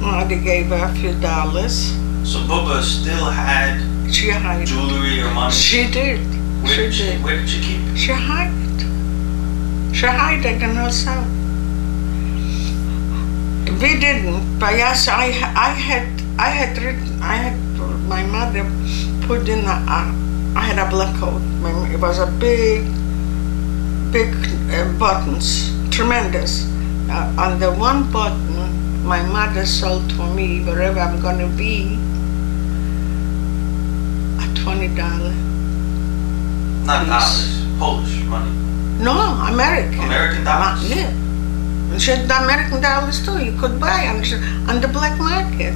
Mother gave her a few dollars. So Bubba still had jewelry or money? She did. Where did she keep it? She hid it. She hid it in herself. We didn't, but yes, I had my mother put in I had a black coat. It was a big buttons, tremendous. On the one button, my mother sold for me, wherever I'm gonna be, a $20. Not piece. dollars, Polish money. No, American. American dollars? Yeah. And she had the American dollars too, you could buy on the black market.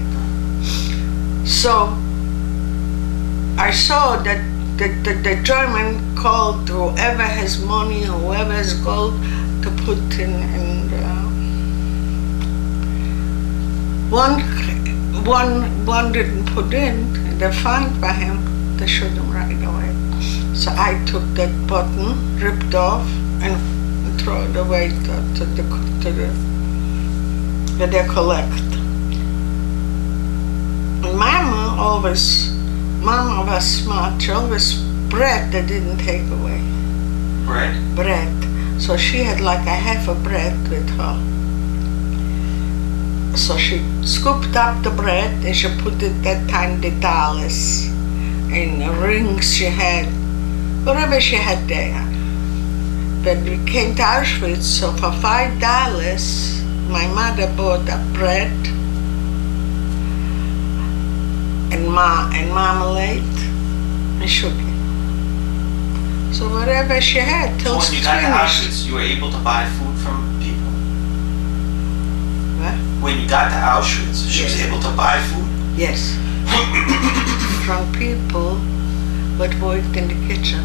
So I saw that the German called whoever has money, whoever has gold, to put in one didn't put in, they fined by him, they shot him right away. So I took that button, ripped off, and throw it away to where they collect. And Mama was smart. She always bread they didn't take away. Bread? Bread. So she had like a half a bread with her. So she scooped up the bread and she put it that time the dollars and the rings she had, whatever she had there. When we came to Auschwitz, so for $5, my mother bought a bread and marmalade and sugar. So whatever she had till So when you got to Auschwitz, you were able to buy food from people? What? When you got to Auschwitz, she was able to buy food? Yes. From people that worked in the kitchen.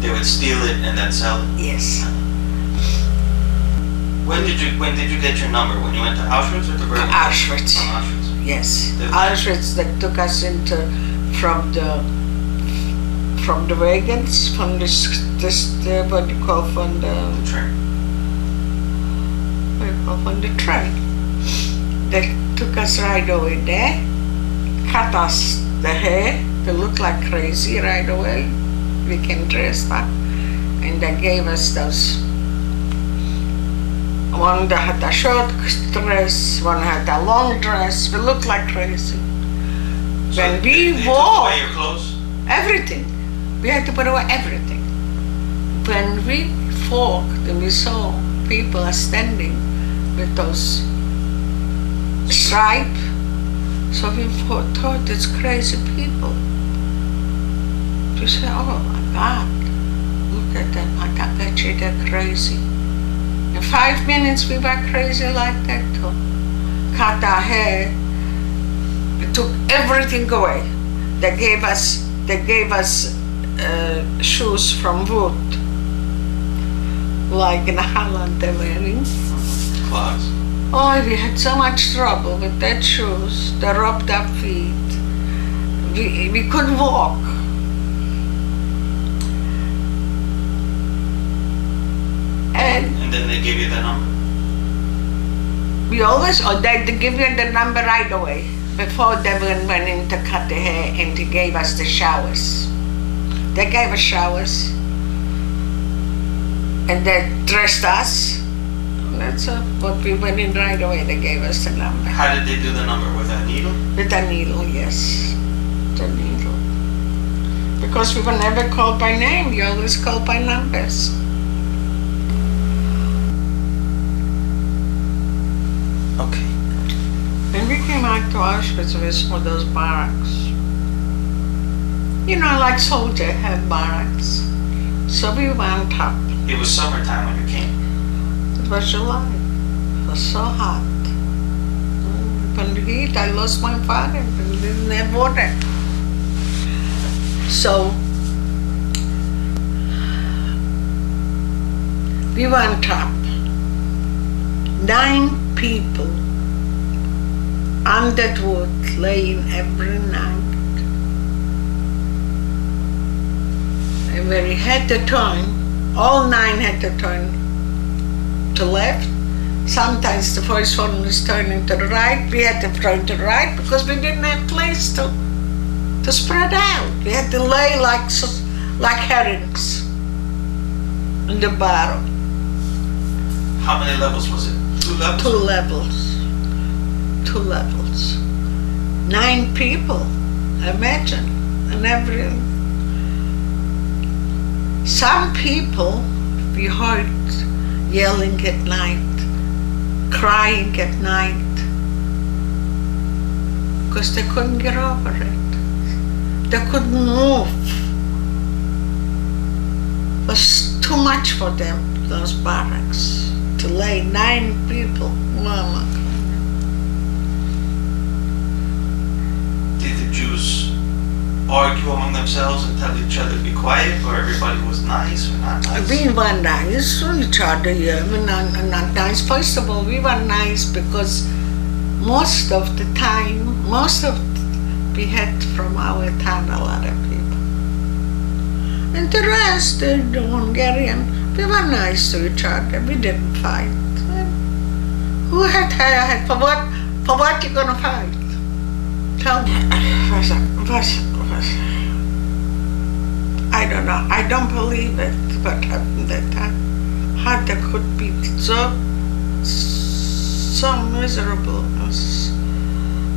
They would steal it and then sell it? Yes. When did you get your number? When you went to Auschwitz or to Bergen? Auschwitz. From Auschwitz. Yes. Auschwitz that took us from the wagons, from this what you call from the train. What do you call from the train. They took us right over there, cut us the hair, they looked like crazy right away. We came dressed up, and they gave us those. One that had a short dress, one had a long dress. We looked like crazy. So when we took walked, away your clothes? everything. We had to put away everything. When we walked and we saw people standing with those stripes, so we thought it's crazy people. We said, oh my God, look at them, I bet you they're crazy. In 5 minutes we were crazy like that too. Cut our hair, we took everything away. They gave us shoes from wood, like in Holland they're wearing. Clogs. Oh, we had so much trouble with that shoes, the rubbed up feet. We couldn't walk. And then they gave you the number? We always, they give you the number right away. Before they went in to cut the hair and they gave us the showers. They gave us showers. And they dressed us. That's what we went in right away. They gave us the number. How did they do the number? With a needle? With a needle, yes. The needle. Because we were never called by name. We always called by numbers. Okay. When we came out to Auschwitz, we saw those barracks. You know, like soldiers have barracks. So we went up. It was summertime when you came. It was July. It was so hot. From the heat, I lost my father. We didn't have water. So we went up. 9 people on that wood laying every night. where he had to turn, all 9 had to turn to left. Sometimes the first one was turning to the right. We had to turn to the right because we didn't have place to spread out. We had to lay like herrings in the bottom. How many levels was it? 2 levels? 2 levels. 2 levels. 9 people, imagine, and everything. Some people we heard yelling at night, crying at night, because they couldn't get over it. They couldn't move. It was too much for them, those barracks, to lay 9 people. Mama. Did the Jews argue among themselves and tell each other to be quiet, or everybody was nice or not nice? We were nice to each other, yeah. We were not nice. First of all, we were nice because most of the time, we had from our town a lot of people. And the rest, the Hungarian, we were nice to each other. We didn't fight. Who had for what you gonna fight? Tell me. I don't know. I don't believe it. What happened that time? How they could be so miserable,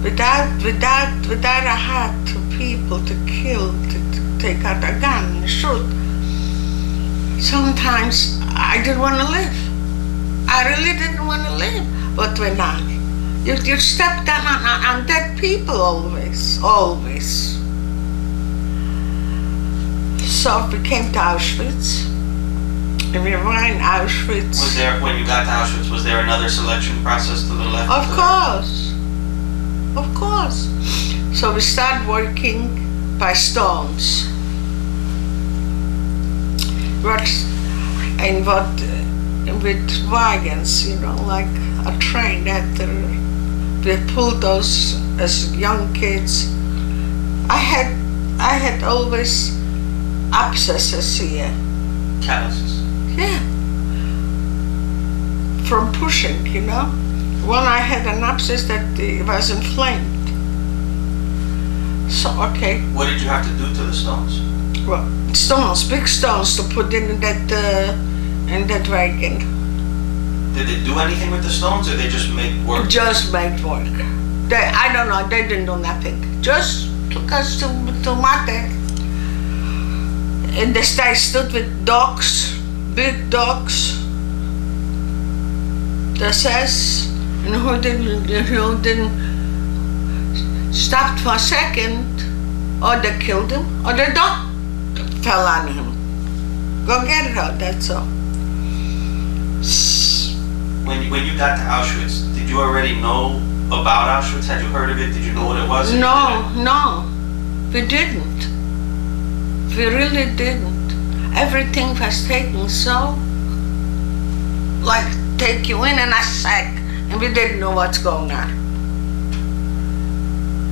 without a heart to people to kill, to take out a gun and shoot. Sometimes I didn't want to live. I really didn't want to live. But when you step down on dead people always. So we came to Auschwitz, and we were in Auschwitz. Was there, when you got to Auschwitz, was there another selection process to the left? Of course. So we started working by stones. With wagons, like a train that they pulled those as young kids. I had always abscesses here. Calluses? Yeah. From pushing, When I had an abscess that it was inflamed. So, okay. What did you have to do to the stones? Well, stones, big stones to put in that wagon. Did they do anything with the stones, or they just made work? Just made work. I don't know, they didn't do nothing. Just took us to Mate. And they stood with dogs, big dogs. That says, and who didn't stop for a second, or they killed him, or the dog fell on him. Go get her, that's all. When you got to Auschwitz, did you already know about Auschwitz? Had you heard of it? Did you know what it was? No, we didn't. We really didn't. Everything was taken so, take you in a sack, and we didn't know what's going on.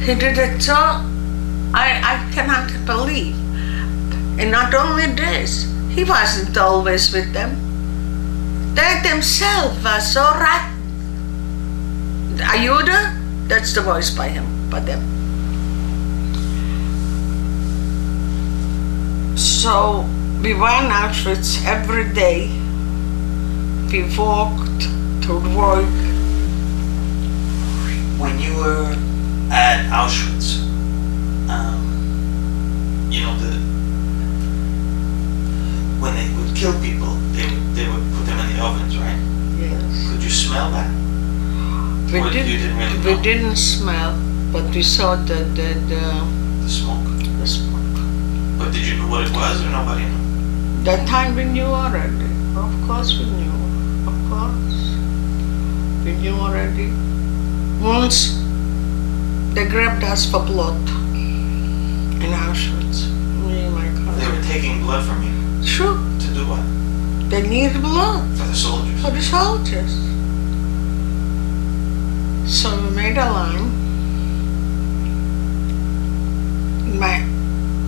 He did it so, I cannot believe. And not only this, he wasn't always with them. They themselves were so rotten. Ayuda, that's the voice by them. So we were in Auschwitz every day. We walked to work. When you were at Auschwitz, when they would kill people, they would put them in the ovens, right? Yes. Could you smell that? We didn't smell, but we saw the smoke. The smoke. But did you know what it was, or nobody knew? That time we knew already. Of course we knew. Of course. We knew already. Once they grabbed us for blood in Auschwitz. Me and my cousin. They were taking blood from you? Sure. To do what? They needed blood. For the soldiers? For the soldiers. So we made a line.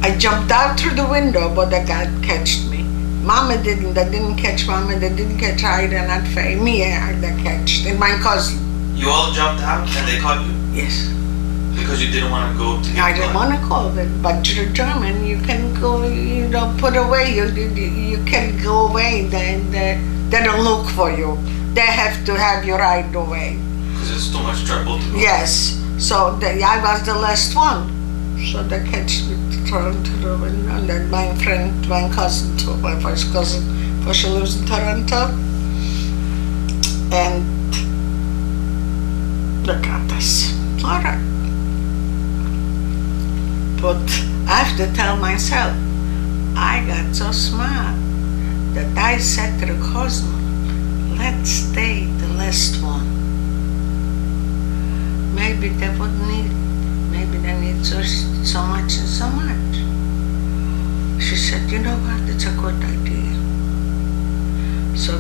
I jumped out through the window, but they catched me. Mama didn't. They didn't catch Mama. They didn't catch Ida, not Faye. Me, they catched. And my cousin. You all jumped out and they caught you? Yes. Because you didn't want to go to get I didn't want to go, but you're German. You can go. You don't put away. You can go away. They don't look for you. They have to have you right away. Because it's too much trouble to go. Yes. So I was the last one. So they catch me thrown to the window. And then my cousin too, my first cousin, because she lives in Toronto. And look at this. All right. But I have to tell myself, I got so smart that I said to the cousin, let's stay the last one. Maybe they wouldn't need, maybe they need so much and so much. She said, you know what, it's a good idea. So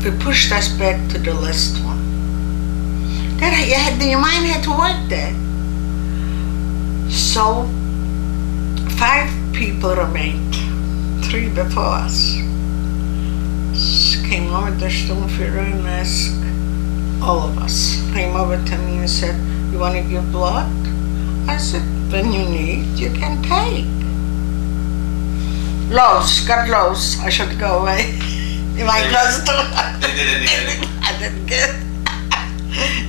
they pushed us back to the last one. Then your mind had to work there. So 5 people remained, 3 before us. Came over the Sturmführer and asked all of us, came over to me and said, you want to give blood? I said, when you need, you can take. Got lows, I should go away. My cousin, They didn't need anything. I didn't get it.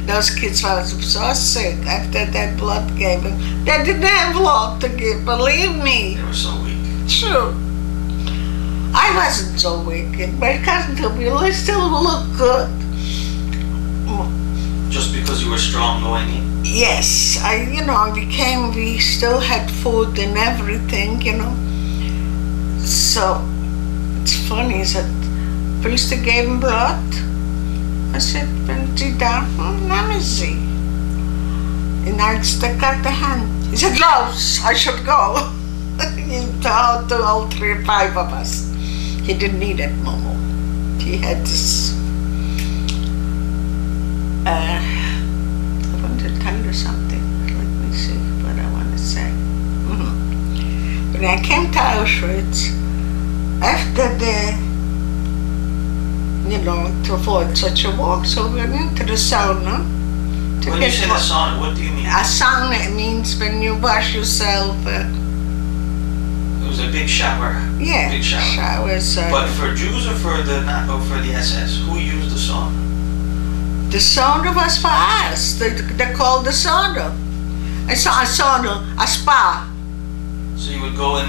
Those kids were so sick after that blood gave them. They didn't have blood to give, believe me. They were so weak. True. I wasn't so weak. My cousin told me, well, I still look good. Just because you were strong going in? Yes, we still had food and everything, So, it's funny, he said, first they gave him blood. I said, when she down, let me see. And I stuck out the hand. He said, Rose, I should go. He told to all 5 of us. He didn't need it no more. He had this, I want to tell you something. Let me see what I want to say. When I came to Auschwitz, after to avoid such a walk, so we went into the sauna. When you say the sauna, what do you mean? A sauna means when you wash yourself. It was a big shower. Yeah, big shower. Showers. But for Jews or for the SS, who used the sauna? The sauna was for us. They called the sauna. A sauna, a spa. So you would go in.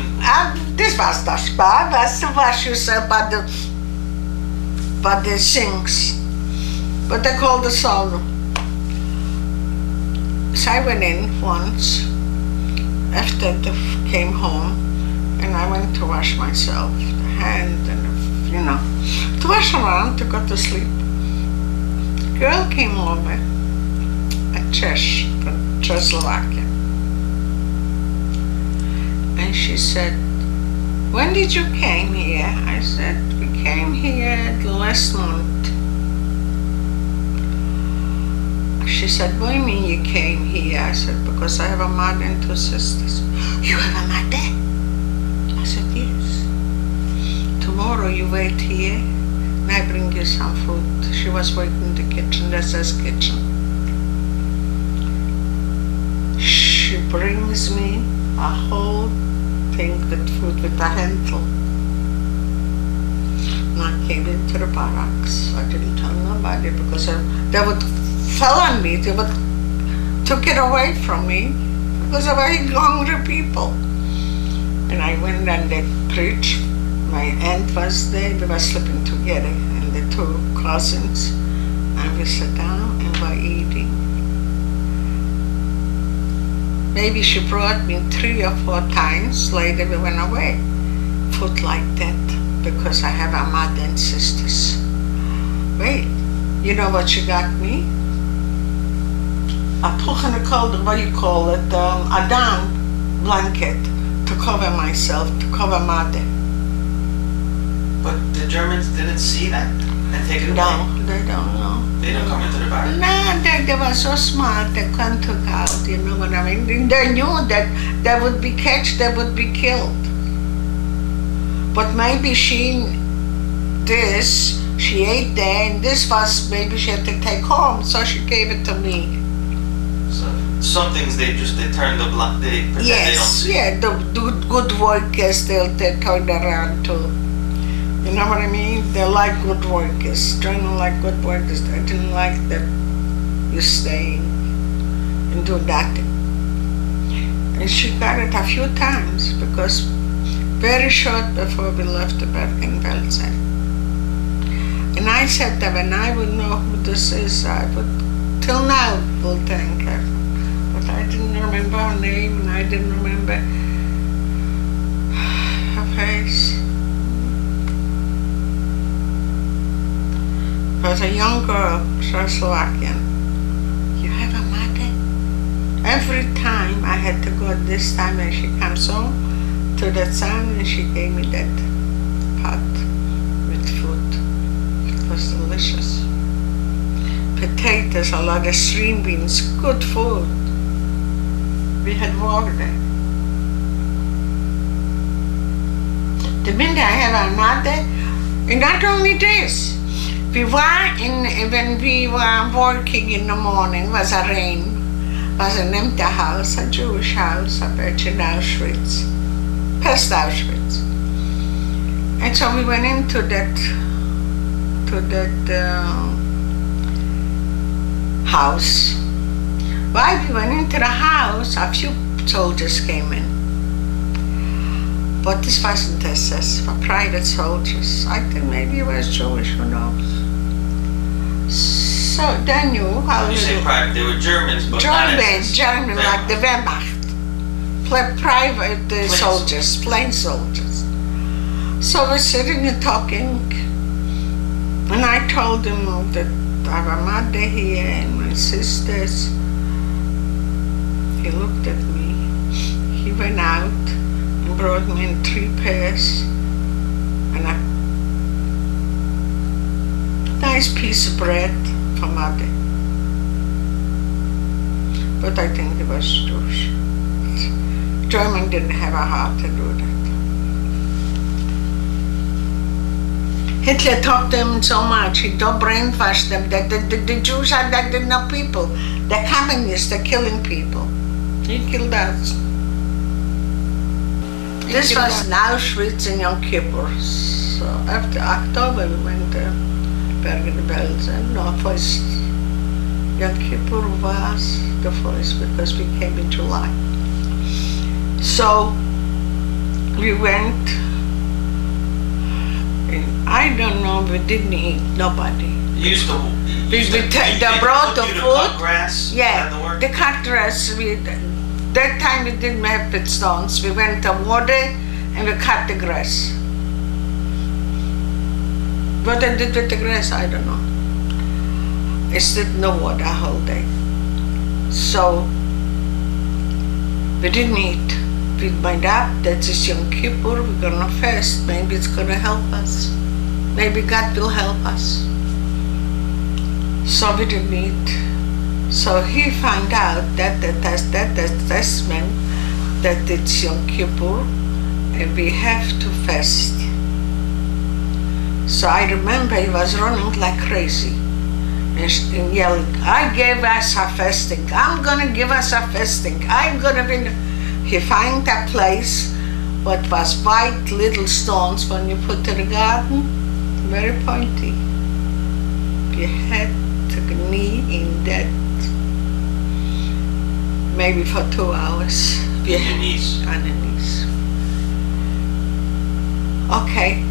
This was the spa. Was to wash yourself by the sinks, but they called the sauna. So I went in once after I came home, and I went to wash myself, the hand and to wash around to go to sleep. A girl came over, a Czech from Czechoslovakia, and she said, when did you came here? I said, we came here the last month. She said, what do you mean you came here? I said, because I have a mother and 2 sisters. You have a mother? I said, yes. Tomorrow you wait here and I bring you some food. She was working in the kitchen, that's his kitchen. She brings me a whole thing with food with a handle. And I came into the barracks. I didn't tell nobody because they would fell on me. They would took it away from me because they were hungry people. And I went and they preached. My aunt was there. We were sleeping together, and the 2 cousins. And we sat down and were eating. Maybe she brought me 3 or 4 times. Later we went away. Food like that, because I have a mother and sisters. Wait, you know what she got me? A what do you call it? A down blanket to cover myself, to cover mother. But the Germans didn't see that and take it away? No, they don't know. They don't come into the barracks? No, they were so smart, they couldn't took out, you know what I mean? They knew that they would be catched, they would be killed. But maybe she ate there, and this was, maybe she had to take home, so she gave it to me. So some things they turn the block, they pretend they don't see. Yeah, the good workers, they turn around too. You know what I mean? They like good workers. They don't like good workers. They didn't like that you stay and do that. And she got it a few times because very short before we left the Bergen Belsen. And I said that when I would know who this is, I would, till now, will thank her. But I didn't remember her name, and I didn't remember her face. It was a young girl, Czechoslovakian. You have a mother? Every time I had to go this time, and she comes home to the sun, and she gave me that pot with food. It was delicious. Potatoes, a lot of string beans, good food. We had water there. The minute I have a mother, and not only this, when we were working in the morning, was a rain, was an empty house, a Jewish house up in Auschwitz, past Auschwitz. And so we went into that house. While we went into the house, a few soldiers came in. But this wasn't SS, for private soldiers. I think maybe it was Jewish, who knows. So they knew how you say private, they were Germans, but German, like the Wehrmacht. Private soldiers, plain soldiers. So we're sitting and talking, and I told him that I have a mother here and my sisters. He looked at me. He went out and brought me in 3 pairs and a nice piece of bread for mother. But I think it was Jewish. German didn't have a heart to do that. Hitler taught them so much, he don't brainwash them, that the Jews are like they're not people. They're communists, they're killing people. He killed us. This was in Auschwitz and Yom Kippur. So after October we went to Bergen Belsen. No, first Yom Kippur was the first because we came in July. So we went, and I don't know, we didn't eat, nobody. They brought the food. Grass. Yeah, they cut grass. That time we didn't have pit stones. We went to water and we cut the grass. What I did with the grass, I don't know. I didn't know what a whole day. So we didn't eat. We made up that it's Yom Kippur, we're gonna fast. Maybe it's gonna help us. Maybe God will help us. So we didn't eat. So he found out that assessment that it's Yom Kippur and we have to fast. So I remember he was running like crazy and yelling, I gave us a fasting, I'm gonna give us a fasting, I'm gonna be... He found a place what was white little stones when you put in the garden, very pointy. You had to knee in that maybe for 2 hours. On your knees. On the knees. Okay.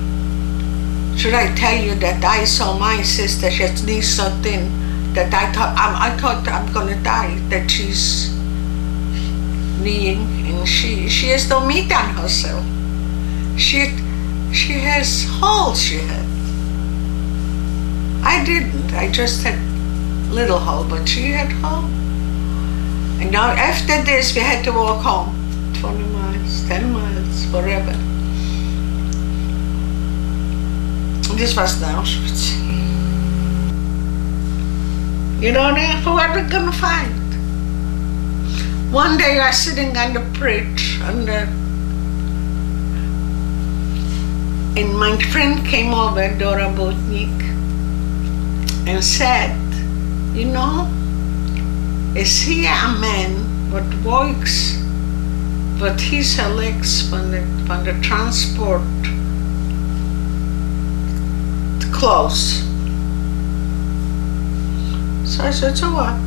Should I tell you that I saw my sister, she had knees so thin that I thought I'm gonna die, that she's kneeing and she has no meat on herself. She has holes she had. I didn't, I just had little hole, but she had hole. And now after this we had to walk home, 20 miles, 10 miles, forever. This was in Auschwitz. You know, what we're gonna find. One day I was sitting on the bridge, and my friend came over, Dora Botnik, and said, you know, is here a man what works what he selects from the transport clothes. So I said, so what?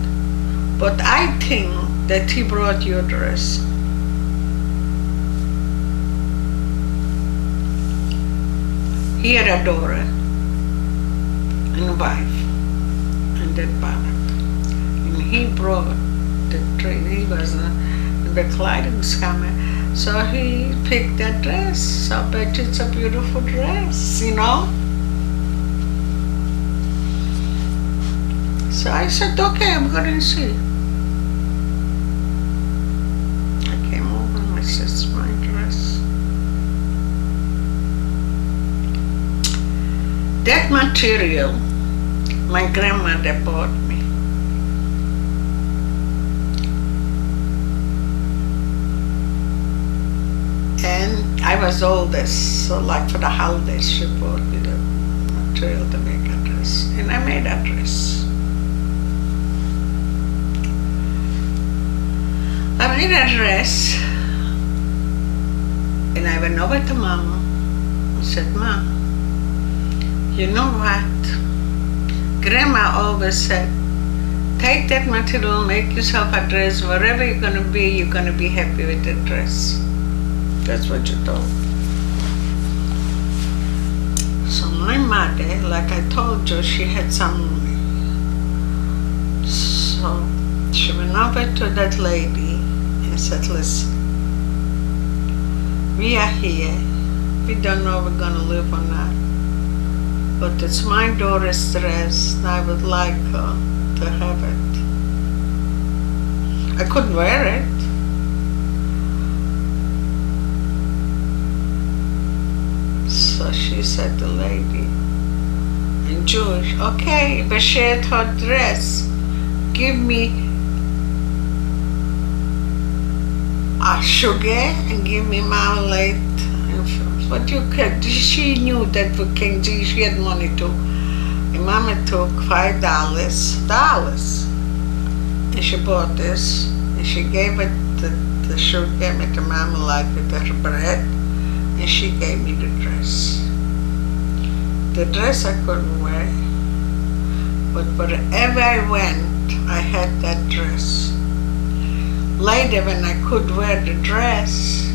But I think that he brought your dress. He had a daughter and a wife in that barrack. And he brought the dress. He was in the Kleidungskammer. So he picked that dress. So I bet it's a beautiful dress, you know? So I said, okay, I'm going to see. I came over and I said, it's my dress. That material, my grandmother bought me. And I was oldest, so like for the holidays, she bought me the material to make a dress. And I made a dress. I made a dress, and I went over to Mama and said, Ma, you know what? Grandma always said, take that material, make yourself a dress, wherever you're going to be happy with that dress. That's what you told. So my mother, like I told you, she had some money. So she went over to that lady and said, listen, we are here. We don't know if we're going to live or not. But it's my daughter's dress, and I would like her to have it. I couldn't wear it. So she said, the lady, in Jewish, okay, beshet her dress, give me a sugar and give me marmalade. But you could, she knew that for King G, she had money too. And Mama took $5, and she bought this, and she gave it the sugar, gave me the marmalade with the bread, and she gave me the dress. The dress I couldn't wear, but wherever I went, I had that dress. Later, when I could wear the dress,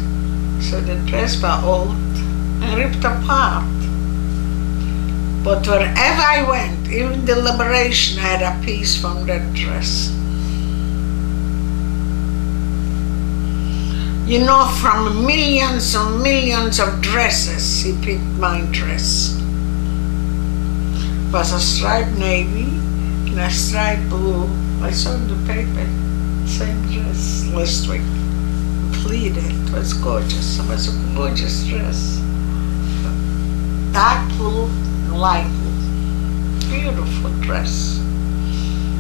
so the dress was old and ripped apart. But wherever I went, even the liberation, I had a piece from that dress. You know, from millions and millions of dresses, he picked my dress. It was a striped navy and a striped blue. I saw in the paper, same dress last week. Pleated, it was gorgeous. It was a gorgeous dress. Dark blue and light blue. Beautiful dress.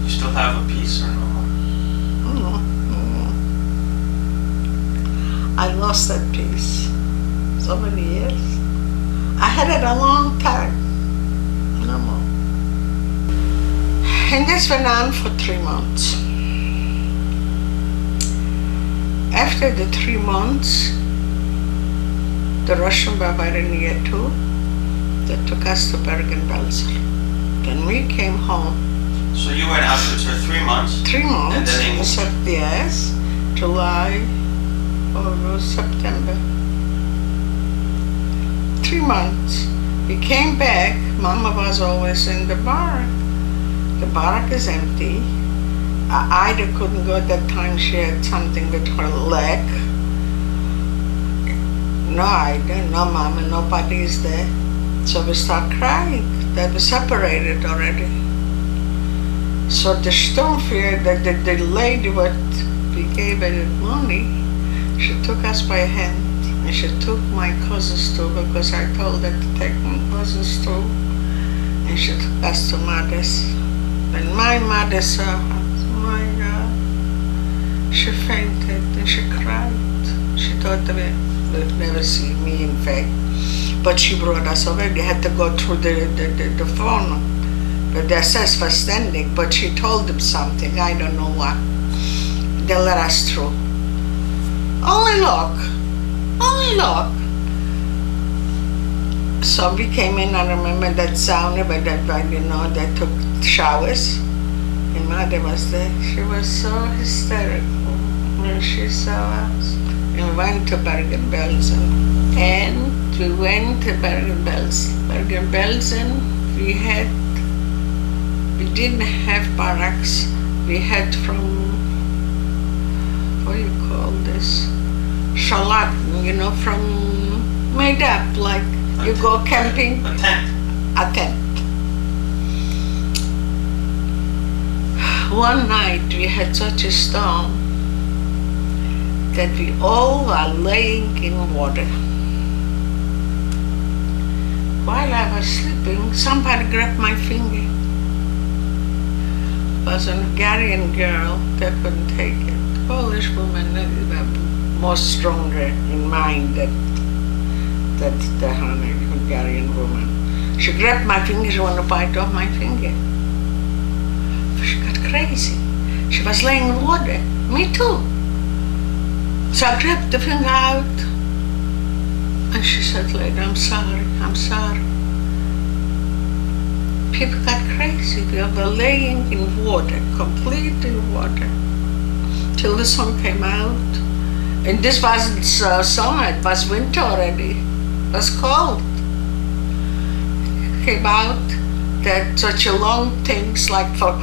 You still have a piece or no? I lost that piece so many years. I had it a long time, no more. And this went on for 3 months. After the 3 months, the Russians were very near too. They took us to Bergen Belsen. Then we came home. So you were in Auschwitz for 3 months? 3 months. And then except yes, July, August, September. 3 months. We came back. Mama was always in the barrack. The barrack is empty. Ida couldn't go at that time. She had something with her leg. No Ida, no Mama, nobody's there. So we start crying. They were separated already. So the Sturmführer, the lady what we gave her the money, she took us by hand and she took my cousins too, because I told her to take my cousins too, and she took us to Mother's. When my mother saw her, my God, she fainted and she cried. She thought they would never see me, in fact. But she brought us over. They had to go through the phone. But the SS was standing, but she told them something, I don't know what. They let us through. Only look. So we came in, I remember that sauna, but that, they took showers. And Mother was there. She was so hysterical when she saw us. And we went to Bergen Belsen. And we went to Bergen Belsen. Bergen Belsen, we didn't have barracks. We had from, what do you call this? Charlatan, from made up, like you go camping. A tent. A tent. One night we had such a storm that we all were laying in water. While I was sleeping, somebody grabbed my finger. It was a Hungarian girl that couldn't take it. The Polish woman were more stronger in mind than the Hungarian woman. She grabbed my finger, she wanted to bite off my finger. She got crazy. She was laying in water. Me too. So I grabbed the finger out, and she said later, I'm sorry. People got crazy. We were laying in water, completely water, till the sun came out. And this wasn't summer, it was winter already. It was cold. It came out that such a long things like for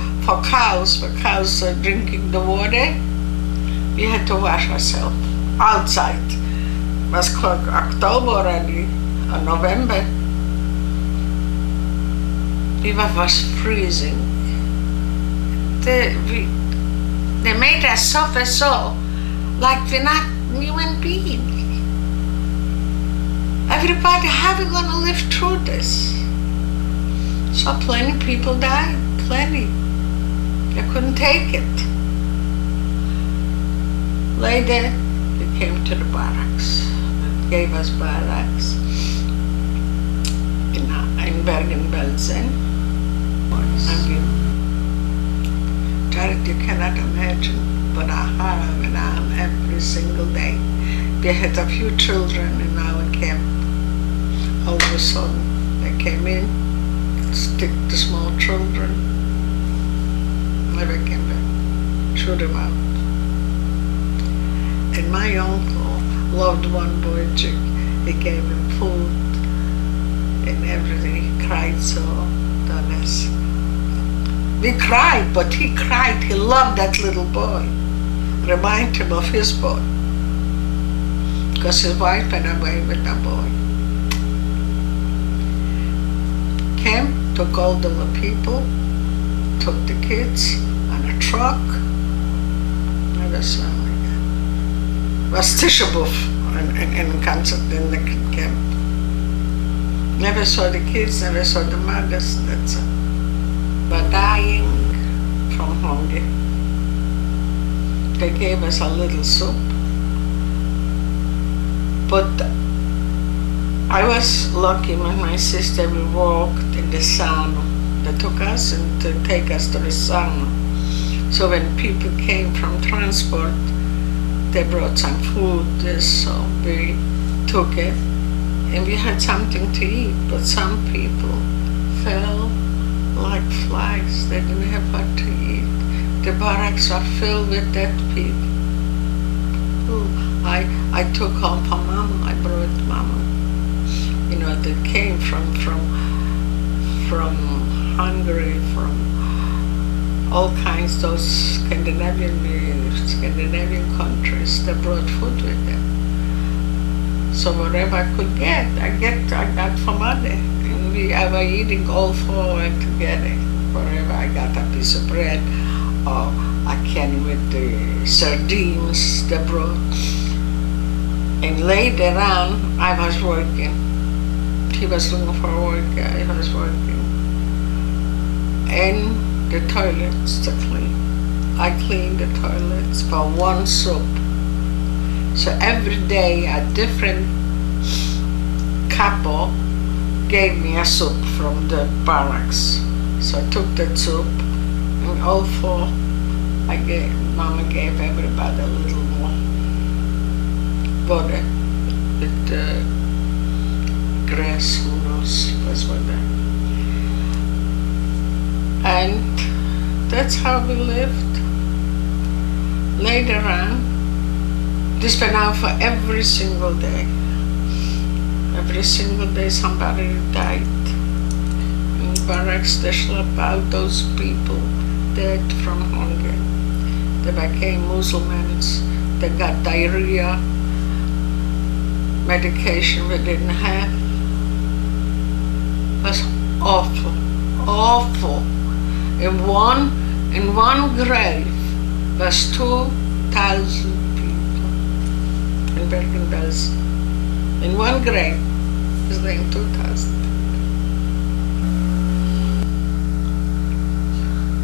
cows drinking the water, we had to wash ourselves outside. It was October already, or November. We was freezing. They made us suffer so, like we're not human beings. Everybody, how are we gonna live through this? So plenty people died, plenty. They couldn't take it. Later, we came to the barracks. They gave us barracks in Bergen Belsen. And you cannot imagine what I have and I'm every single day. We had a few children in our camp. All of a sudden, they came in, stick the small children, never came back, shoot them out. And my uncle loved one boy, Chick. He gave him food and everything. He cried so, Donis. We cried, but he cried. He loved that little boy. Remind him of his boy. Because his wife went away with that boy. Came, took all the people, took the kids on a truck. Never saw him again. Was Tisha in concert in the camp. Never saw the kids, never saw the mothers, that's it. But dying from hunger. They gave us a little soup. But I was lucky when my sister, we walked in the sauna. They took us and to take us to the sauna. So when people came from transport, they brought some food, so we took it. And we had something to eat, but some people fell like flies. They didn't have what to eat. The barracks are filled with dead people. I took home for Mama. I brought Mama. They came from Hungary, from all kinds, those Scandinavian countries. They brought food with them. So whatever I could get, I got from Mother. And I was eating all four together. Wherever I got a piece of bread, or I can with the sardines they brought. And later on, I was working. He was looking for work, I was working. And the toilets to clean. I cleaned the toilets for one soup. So every day a different couple gave me a soup from the barracks. So I took that soup, and all four, Mama gave everybody a little more butter with grass, who knows what's what that. And that's how we lived. Later on, this went out for every single day. Every single day somebody died. In barracks they slept out those people dead from hunger. They became Muslims. They got diarrhea, medication we didn't have. It was awful, awful. In one grave was 2,000 people in Bergen Belsen. In one grave was laying 2,000.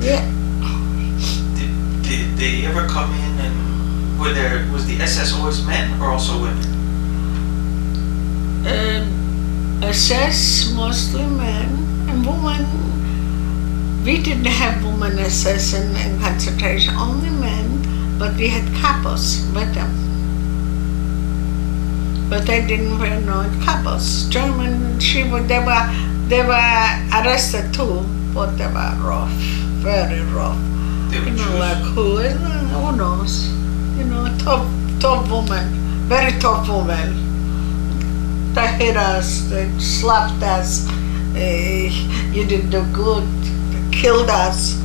Yeah. Did they ever come in and was the SS always men or also women? SS mostly men and women. We didn't have women SS in concentration, only men, but we had kapos with them. But they didn't wear no kapos. German, they were arrested too, but they were rough, very rough. They were Jews? Like who knows? Tough woman, very tough woman. They hit us, they slapped us, you didn't do good, they killed us.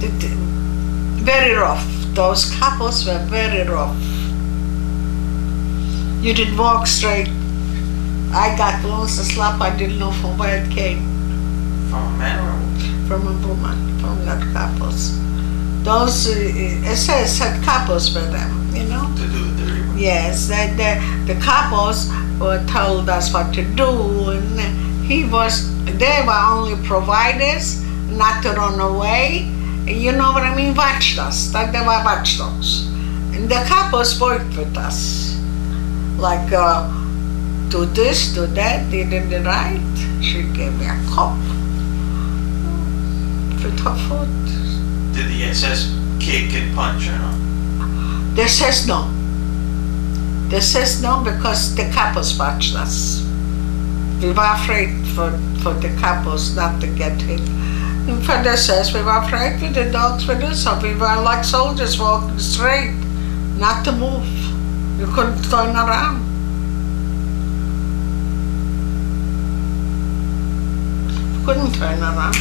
Very rough. Those couples were very rough. You didn't walk straight. I got once a slap, I didn't know from where it came. From a man or a woman? From a woman, from that couples. Those SS had couples with them, To do the dirty work? Yes, the couples told us what to do, and they were only providers, not to run away. You know what I mean? Watched us, that they were watchdogs. And the couples worked with us. Like, do this, do that, did it right. She gave me a cup with her food. Did the SS kick and punch or no? They says no. They says no because the couples watched us. We were afraid for the couples not to get hit. And for the SS, we were afraid with the dogs with us, so we were like soldiers walking straight, not to move. You couldn't turn around. You couldn't turn around.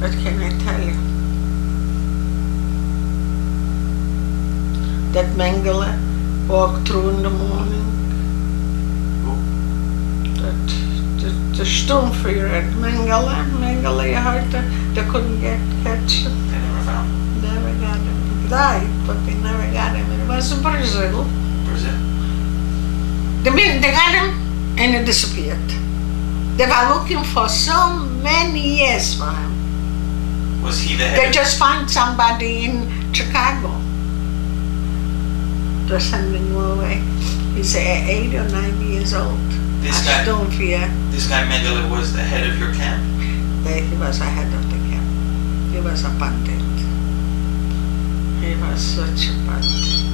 What can I tell you? That Mengele walked through in the morning. The Sturmführer at Mengele, you heard that they couldn't catch him. They never found him? Never got him. He died, but they never got him. It was in Brazil. Brazil? They got him and he disappeared. They were looking for so many years for him. Was he the head? They just found somebody in Chicago. They're sending him away. He's 8 or 9 years old. This guy Mengele was the head of your camp? He was the head of the camp. He was a bandit. He was such a bandit.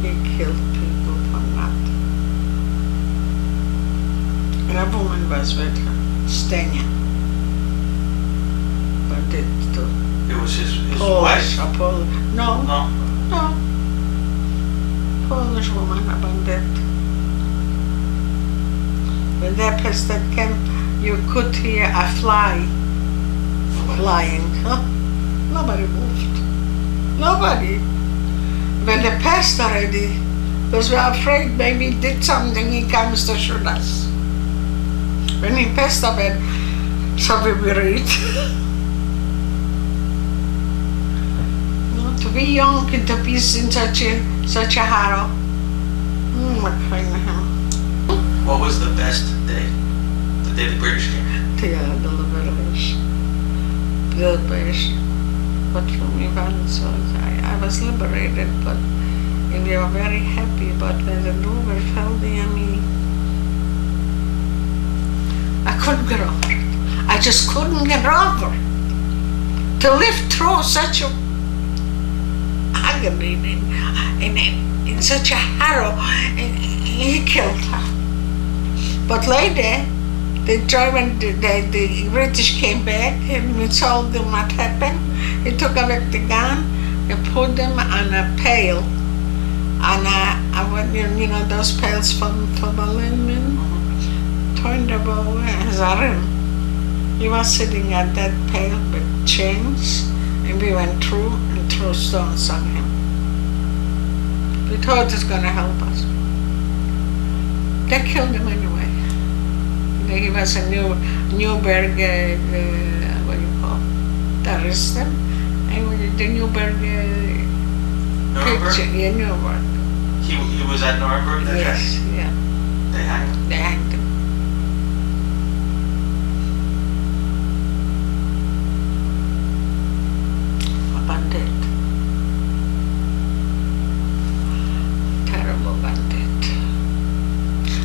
He killed people for nothing. And a woman was with her, Stenya. Bandit too. It was his Polish, wife? No. Polish woman, a bandit. When they passed that camp, you could hear a fly flying. Huh? Nobody moved. Nobody. When they passed already, because we were afraid maybe he did something, he comes to shoot us. When he passed up it, so we worried. To be young and to be in such a harrow. What was the best day? The day the British came? Yeah, the liberation. The best. But from events, I was liberated, but and we were very happy. But when the door fell near me, I couldn't get over it. I just couldn't get over it. To live through such a agony in such a horror, and he killed her. But later, the British came back and we told them what happened. He took away the gun and put them on a pail. And you know those pails for Berlin, turned them over as a rim. He was sitting at that pail with chains, and we went through and threw stones on him. We thought it was going to help us. They killed him anyway. He was a Nuremberg, what do you call it? They arrested him. And the Nuremberg picture, yeah, Nuremberg. He was at Nuremberg that Yes, day? yeah. They hanged him? They hanged him. A bandit. Terrible bandit.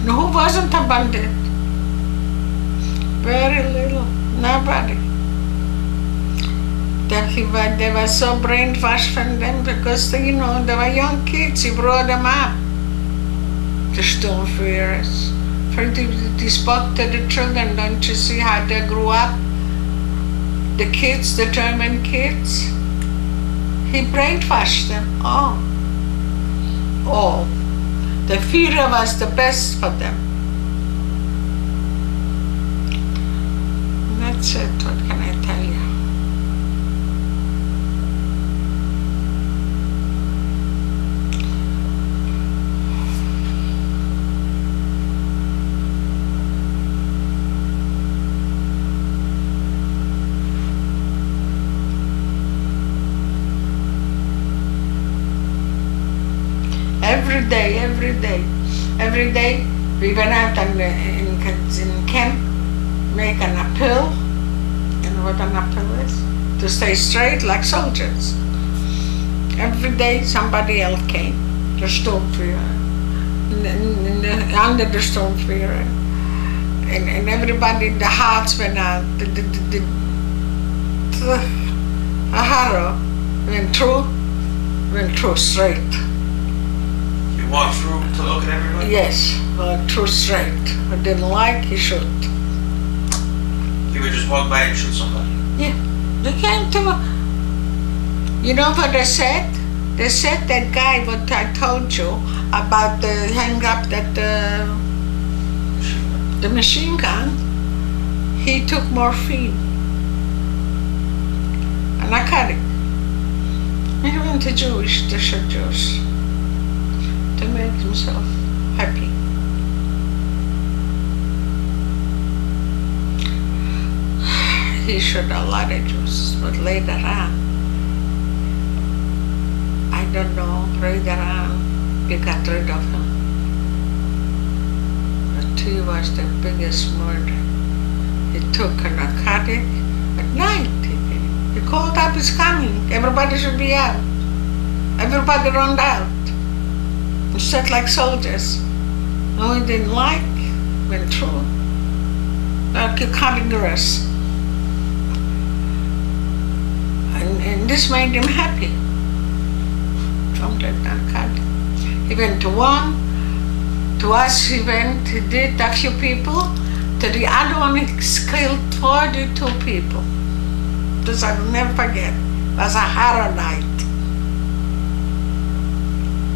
No, who wasn't a bandit? Very little, nobody. They were so brainwashed from them because, you know, they were young kids. He brought them up, the Sturmführers. They spoke to the children, don't you see how they grew up? The kids, the German kids. He brainwashed them all. All. The Führer was the best for them. That's it, what can I tell you? Every day we went out in camp, make an appeal. You know what an appeal is? To stay straight like soldiers. Every day somebody else came, the Sturmführer, under the Sturmführer. And everybody, the hearts went out, the horror went through straight. You walked through to look at everybody? Yes, through straight. I didn't like, he shoot. You would just walk by and shoot somebody? Yeah, they came to, you know what they said? They said that guy, what I told you, about the hang up that the machine gun, he took morphine, a narcotic. He went to Jewish, to shoot Jews, to make himself happy. He shot a lot of Jews, but later on, I don't know, later on, we got rid of him. But he was the biggest murderer. He took a narcotic at night. He called up, he's coming, everybody should be out. Everybody ran out. He sat like soldiers. No, he didn't like, went through. Like a carnivorous. And this made him happy. From that narcotic. He went to one, to us he went, he did a few people, to the other one he killed 42 people. This I will never forget. It was a horror night.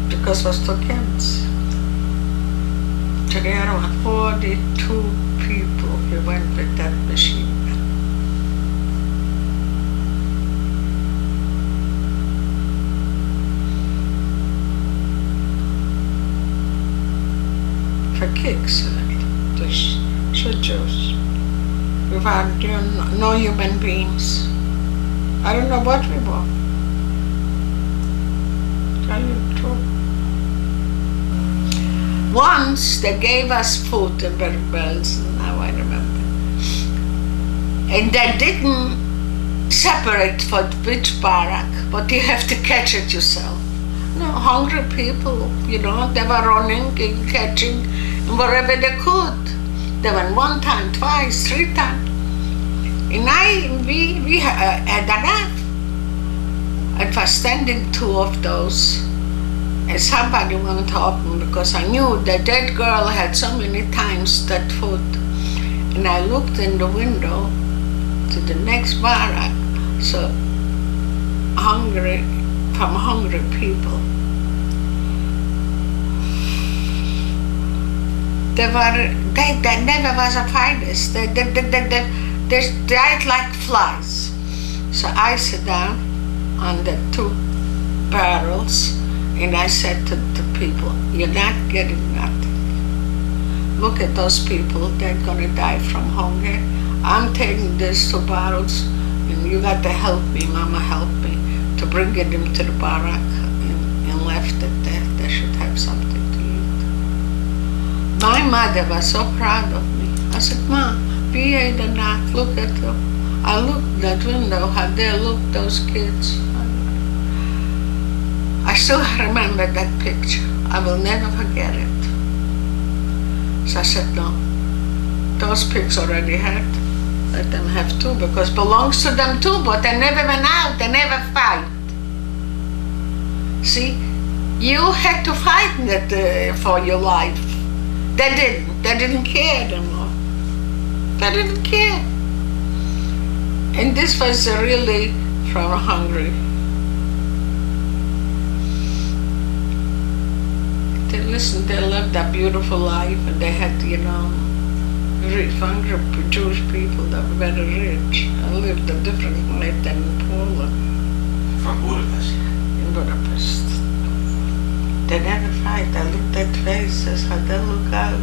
Because it was two kids. To the other one, 42 people he went with that machine gun. For kicks, to shoot Jews. Without no human beings. I don't know what we were. Tell you the truth. once they gave us food in Bergen Belsen, now I remember. And they didn't separate for which barrack, but you have to catch it yourself. No, hungry people, you know, they were running and catching wherever they could. They went 1 time, twice, 3 times. And we had enough. It was standing 2 of those. And somebody went up because I knew that that girl had so many times that food. And I looked in the window to the next barrack, so hungry, from hungry people. They never was a fighters. They died like flies. So I sat down on the 2 barrels and I said to the people, you're not getting nothing. Look at those people, they're gonna die from hunger. I'm taking these 2 barrels and you got to help me, Mama helped me, to bring it into the barrack and left it there. They should have something to eat. My mother was so proud of me. I said, Ma, be ate enough, look at them. I looked at that window, how they looked, those kids. I still remember that picture. I will never forget it. So I said, no, those pigs already had. Let them have 2 because it belongs to them too, but they never went out, they never fight. See, you had to fight for your life. They didn't care anymore. They didn't care. And this was really from Hungary. Listen, they lived a beautiful life and they had, you know, rich, hungry Jewish people that were very rich and lived a different life than in Poland. From Budapest? In Budapest. They never fight. I looked at faces, how they look out.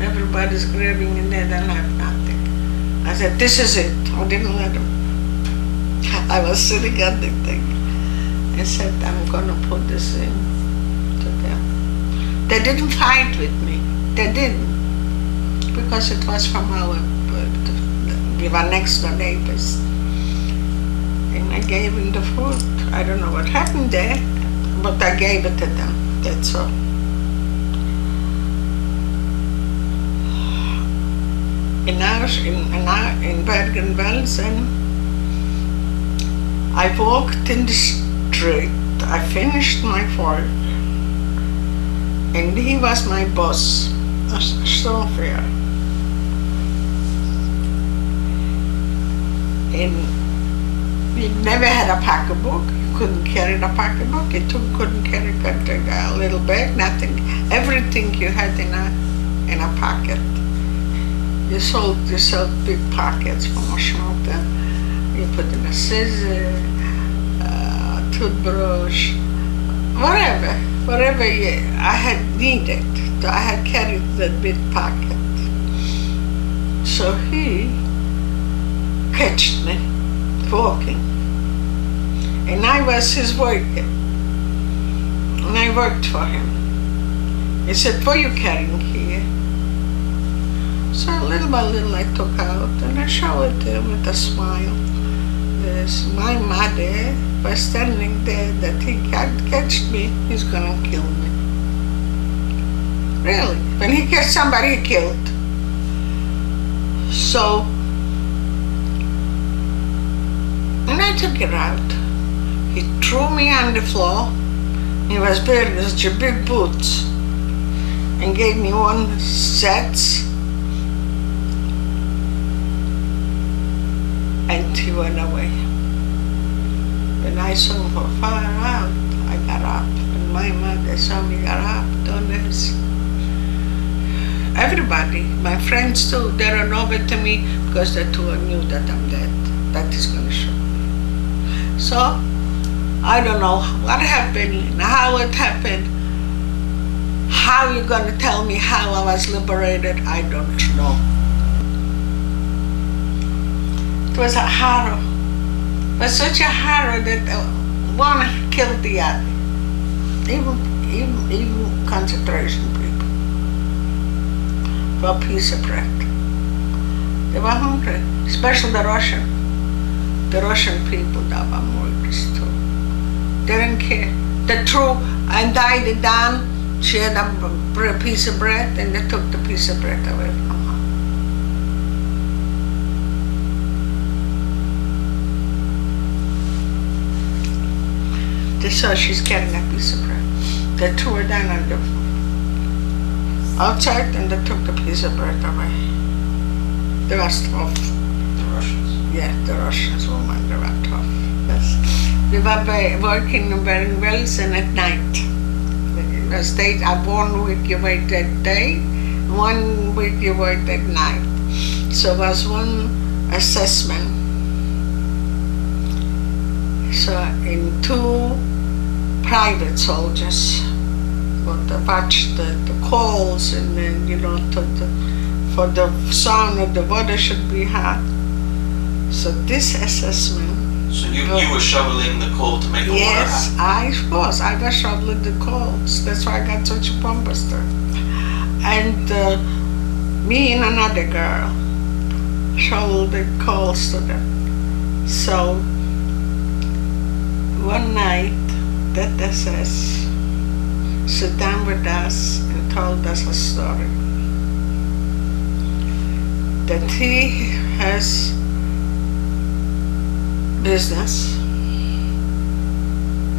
Everybody's grieving and they don't have nothing. I said, this is it. I didn't let them. I was sitting on the thing. I said, I'm gonna put this in to them. They didn't fight with me. They didn't. Because it was from we were next door neighbors. And I gave them the food. I don't know what happened there, but I gave it to them. That's all. In Bergen Belsen, I walked in the street. I finished my work. And he was my boss, so fair. And he never had a pocketbook. He couldn't carry the pocketbook. He couldn't carry a little bag, nothing. Everything you had in a pocket. You sold big pockets from a shelter. You put in a scissor, a toothbrush, whatever I had needed. I had carried that big pocket. So he catched me walking. And I was his worker. And I worked for him. He said, what are you carrying here? So little by little I took out and I showed it to him with a smile. My mother was standing there that he can't catch me, he's gonna kill me. Really, when he catch somebody, he killed. So, and I took it out. He threw me on the floor. He was wearing such big boots and gave me 1 set. And he went away. When I saw him from far out, I got up. And my mother saw me got up, done this. Everybody, my friends too, they ran over to me because they too knew that I'm dead. That is going to show me. So, I don't know what happened and how it happened. How you're going to tell me how I was liberated, I don't know. It was a horror. It was such a horror that one killed the other. Even concentration people. for a piece of bread. They were hungry, especially the Russian. The Russian people that were workers too. They didn't care. They threw and tied it down. She had a piece of bread, and they took the piece of bread away from her. They saw she's carrying a piece of bread. They threw her down on the outside, and they took the piece of bread away. They were tough. The Russians? Yeah, the Russians women, they were tough. Yes. We were working in Bergen Belsen at night. The state, 1 week you worked at day, 1 week you worked at night. So it was one assessment. So in 2 private soldiers would watch the calls, and then, you know, for the sound of the water should be hot. So this assessment. So you were shoveling the coal to make the water hot? Yes, I was shoveling the coals. That's why I got such a bumbuster. And me and another girl shoveled the coals to them. So one night, that SS sat down with us and told us a story. That he has business.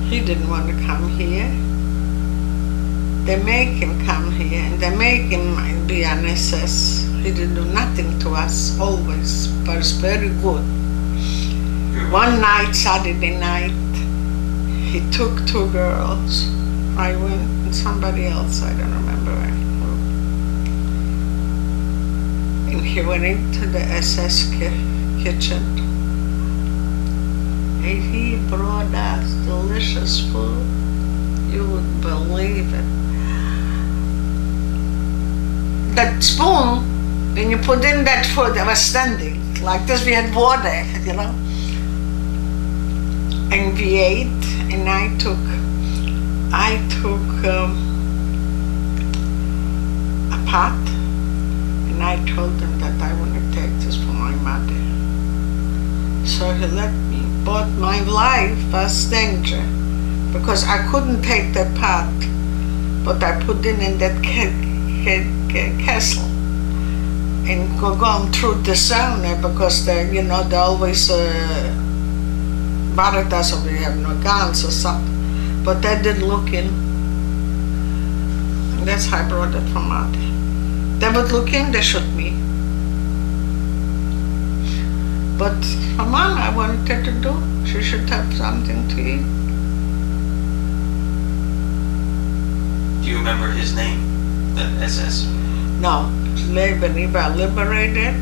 He didn't want to come here. They make him come here, and they make him be an SS. He didn't do nothing to us, always, but it's very good. One night, Saturday night, he took 2 girls. I went, and somebody else, I don't remember who. And he went into the SS kitchen. And he brought us delicious food. You wouldn't believe it. That spoon, when you put in that food, it was standing. Like this, we had water, you know. And we ate, and I took a pot, and I told him that I want to take this for my mother. So he let me. But my life was danger, because I couldn't take that pot, but I put it in that castle and going through the sauna, because they, you know, they always bothered us if we have no guns or something. But they didn't look in. And that's how I brought it from out there. They would look in, they shoot me. But for Mom, I wanted her to do. She should have something to eat. Do you remember his name, the SS? No, when he was liberated,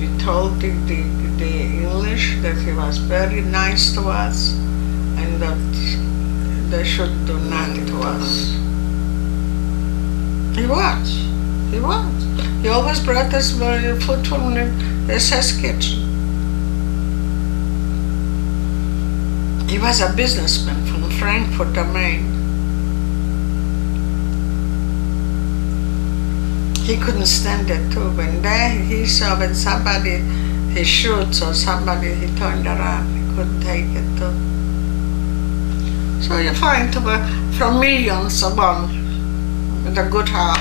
we told the English that he was very nice to us, and that they should do nothing to us. He was. He always brought us food from the SS kitchen. He was a businessman from Frankfurt am Main. He couldn't stand it too. When he saw when somebody he shoots or somebody, he turned around. He couldn't take it too. So you find from millions of one with a good heart.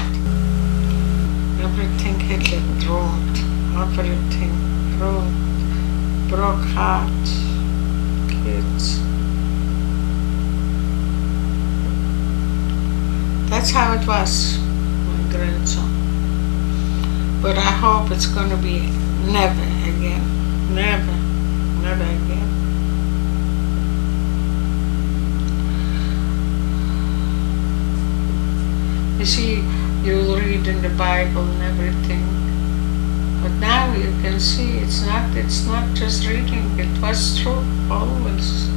Everything Hitler ruined. Everything ruined. Broke hearts. Kids. That's how it was, my grandson. But I hope it's going to be never again. Never, never again. You see, you read in the Bible and everything. But now you can see it's not just reading, it was true always.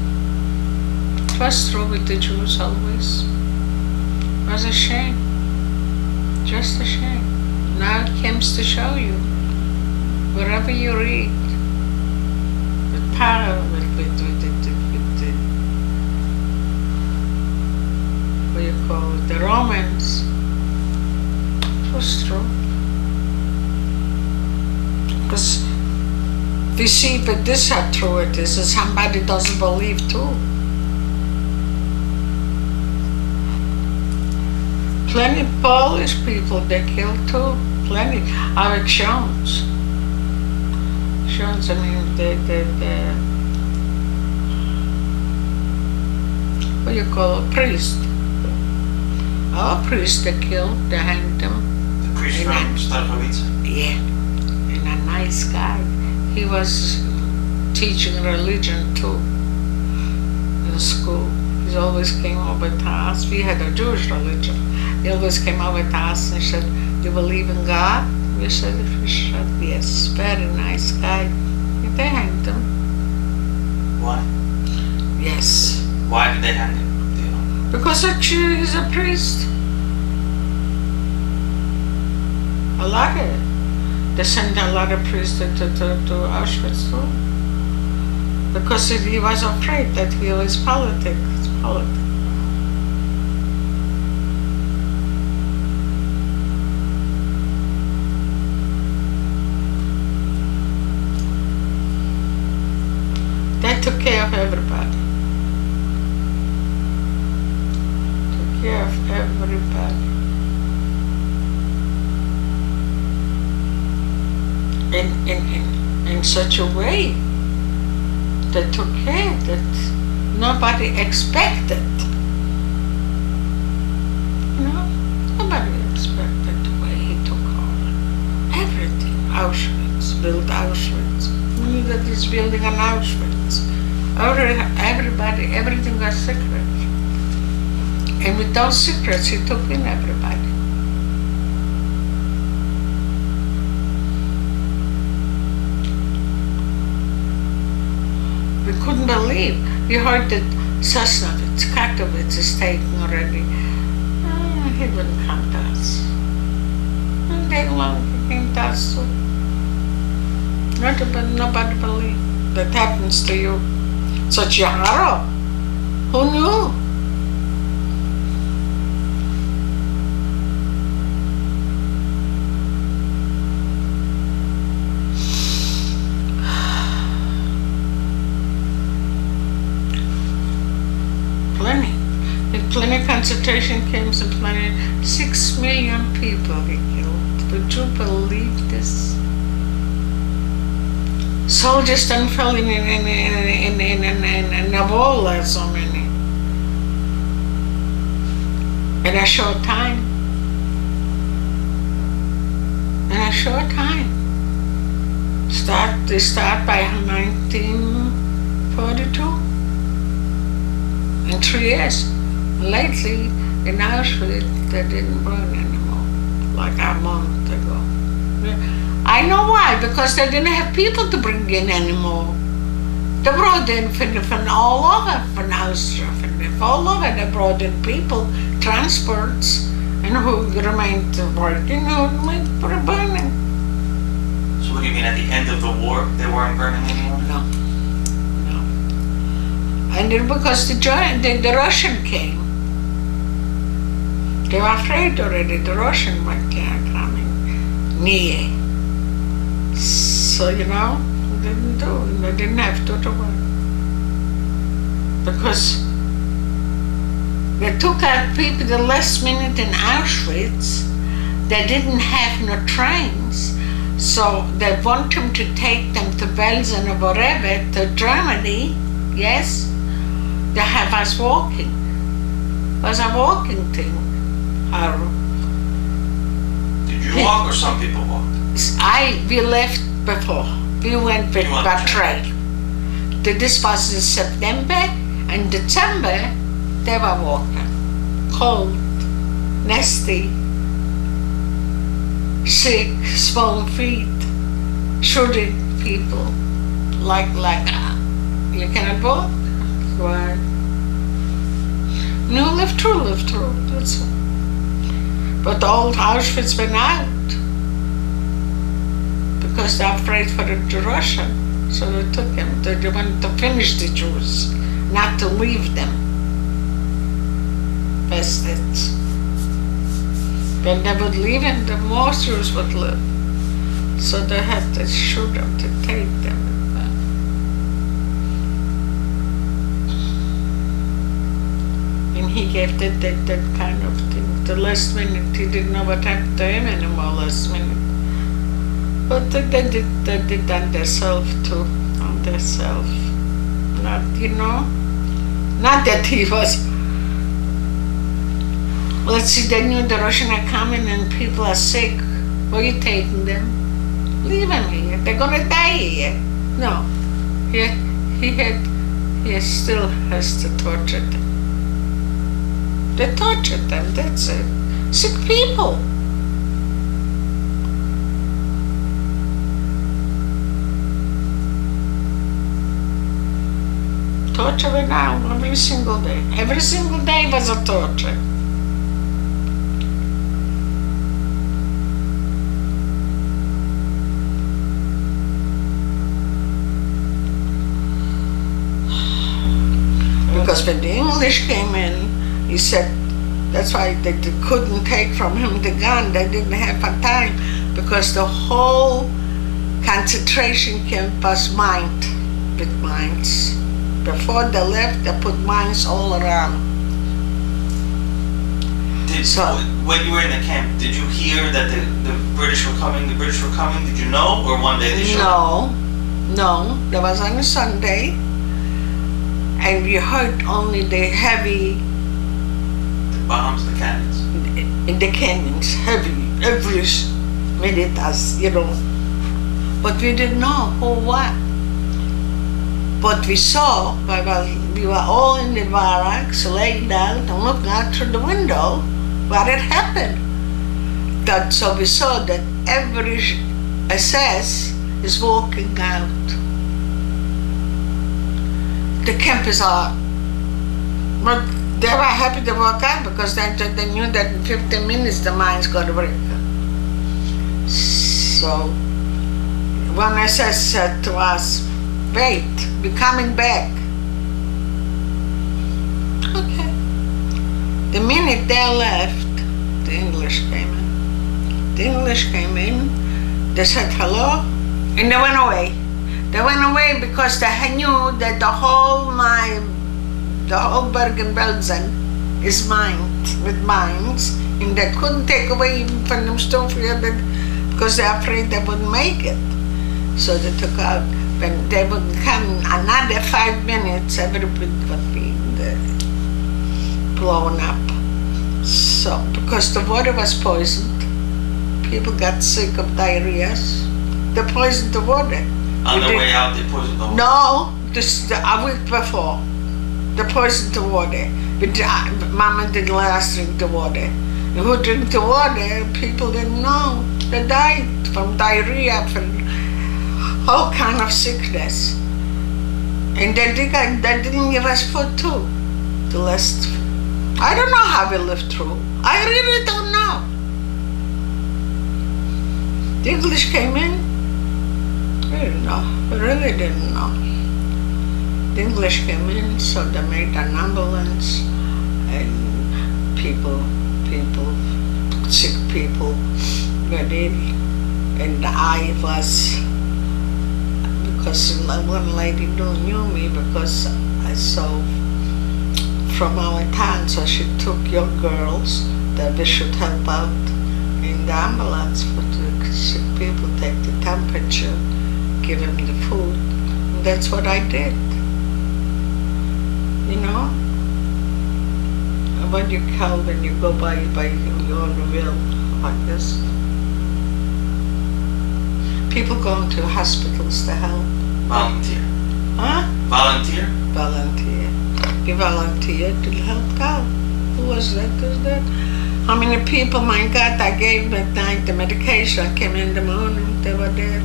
It was true with the Jews always. It was a shame, just a shame. Now it comes to show you, wherever you read, with power, with what you call it, the Romans. was true. Because we see that this how true it is, and somebody doesn't believe too. Plenty Polish people they killed too. Plenty. Our Jones. Jones, I mean, the what do you call a priest? Our priest they killed, they hanged him. The priest from Starkovice? Yeah, and a nice guy. He was teaching religion too in school. He always came over to us. We had a Jewish religion. He always came over to us and said, "Do you believe in God?" We said, "Yes." Very nice guy. And they hanged him. Why? Yes. Why did they hang him? Do you know? Because a Jew is a priest. A lot of it. They sent a lot of priests to Auschwitz too. Because he was afraid that he was politics. They took care of everybody. Took care of everybody. In such a way that took care that nobody expected. You know, nobody expected the way he took over everything. Auschwitz, built Auschwitz. We knew that he's building an Auschwitz. Everybody, everything was secret. And with those secrets, he took in everybody. We couldn't believe. We heard that Sosnovitz, Katowice is taken already. He wouldn't come to us. And then long he came to us too. Nobody believed that happens to you. Such a horror. Who knew? Plenty concentration camps and plenty, 6 million people he killed. Would you believe this? Soldiers don't fell in a wall, so many. In a short time. In a short time. They start by 1942. In 3 years. Lately, in Auschwitz, they didn't burn anymore, like a month ago. I know why, because they didn't have people to bring in anymore. They brought in from all over, from Austria, from all over. They brought in people, transports, and who remained working, who remained burning. So what do you mean, at the end of the war, they weren't burning anymore? No. And then because the Russian came, they were afraid already, the Russian were coming near. So, you know, they didn't have to do it. Because they took out people the last minute in Auschwitz. They didn't have no trains, so they want them to take them to Belsen or wherever, to Germany, yes? They have us walking. It was a walking thing. Did you walk or some people walked? We left before. We went by train. This was in September, and December they were walking. Cold, nasty, sick, small feet, shooting people like you cannot walk. Why? No, live through, that's all. But all Auschwitz went out because they're afraid for the Russian. So they took him. They wanted to finish the Jews, not to leave them. Bastards. When they would leave and the more Jews would live. So they had to shoot them to take them. And he gave that kind of thing. The last minute, he didn't know what happened to him anymore last minute. But they did on themselves too, on themselves. Not, you know, not that he was. Let's see, they knew the Russians are coming and people are sick. Where are you taking them? Leave them here. They're gonna die here. No, he still has to torture them. They tortured them. That's it. Sick people. Torture went out every single day. Every single day was a torture. Because when the English came in, he said, that's why they couldn't take from him the gun. They didn't have a time because the whole concentration camp was mined with mines. Before they left, they put mines all around. When you were in the camp, did you hear that the British were coming? The British were coming. Did you know, or one day they showed up? No. There was on a Sunday, and we heard only the heavy. The bombs, the cannons. In the cannons, heavy every minute, as you know. But we didn't know who what. But we saw, we were all in the barracks, laying down and looking out through the window what had happened. So we saw that every SS is walking out. The campers are, but they were happy to walk out because they knew that in 15 minutes the mine's going to break. So one SS said to us, wait, we're coming back. Okay. The minute they left, the English came in. The English came in, they said hello, and they went away. They went away because they knew that the whole Bergen Belsen is mined with mines, and they couldn't take away even from them stuff because they're afraid they wouldn't make it. So they took out. When they would come another 5 minutes, everybody would be blown up. So, because the water was poisoned, people got sick of diarrhea. They poisoned the water. On the way out, they poisoned the water? No, a week before. They poisoned the water. But Mama didn't let us drink the water. And who drank the water, people didn't know. They died from diarrhea, from all kind of sickness. And they didn't give us food too. The last, I don't know how we lived through. I really don't know. The English came in, we didn't know. We really didn't know. The English came in, so they made an ambulance, and sick people went in, and I was, because one lady knew me because I saw from our town, so she took young girls that we should help out in the ambulance for the sick people, take the temperature, give them the food. And that's what I did. You know? And what you call when you go by your own will, like this. People going to hospitals to help. Volunteer. Huh? Volunteer? Volunteer. We volunteered to help out. Who was that? Who's that? How many people, my God, I gave at night the medication. I came in the morning, they were dead.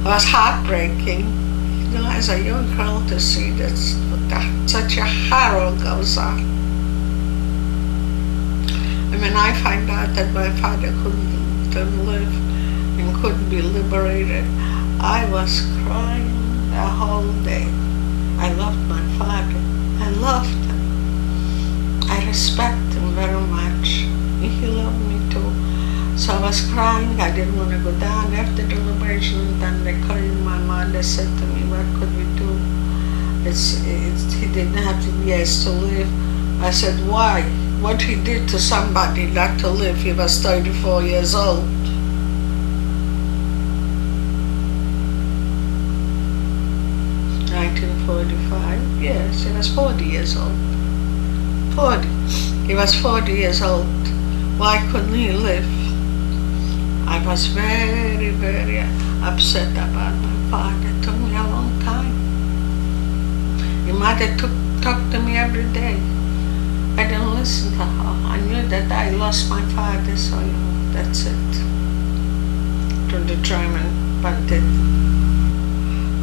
It was heartbreaking, you know, as a young girl to see that such a horror goes on. And when I find out that my father couldn't live and couldn't be liberated, I was crying the whole day. I loved my father. I loved him. I respect him very much. He loved me too. So I was crying. I didn't want to go down after the liberation. And then they called my mother, said to me, what could we do? He didn't have years to live. I said, why? What he did to somebody not to live? He was 34 years old. Yes, he was 40 years old. 40. He was 40 years old. Why couldn't he live? I was very, very upset about my father. It took me a long time. My mother talked to me every day. I didn't listen to her. I knew that I lost my father, so that's it. To the German bandit.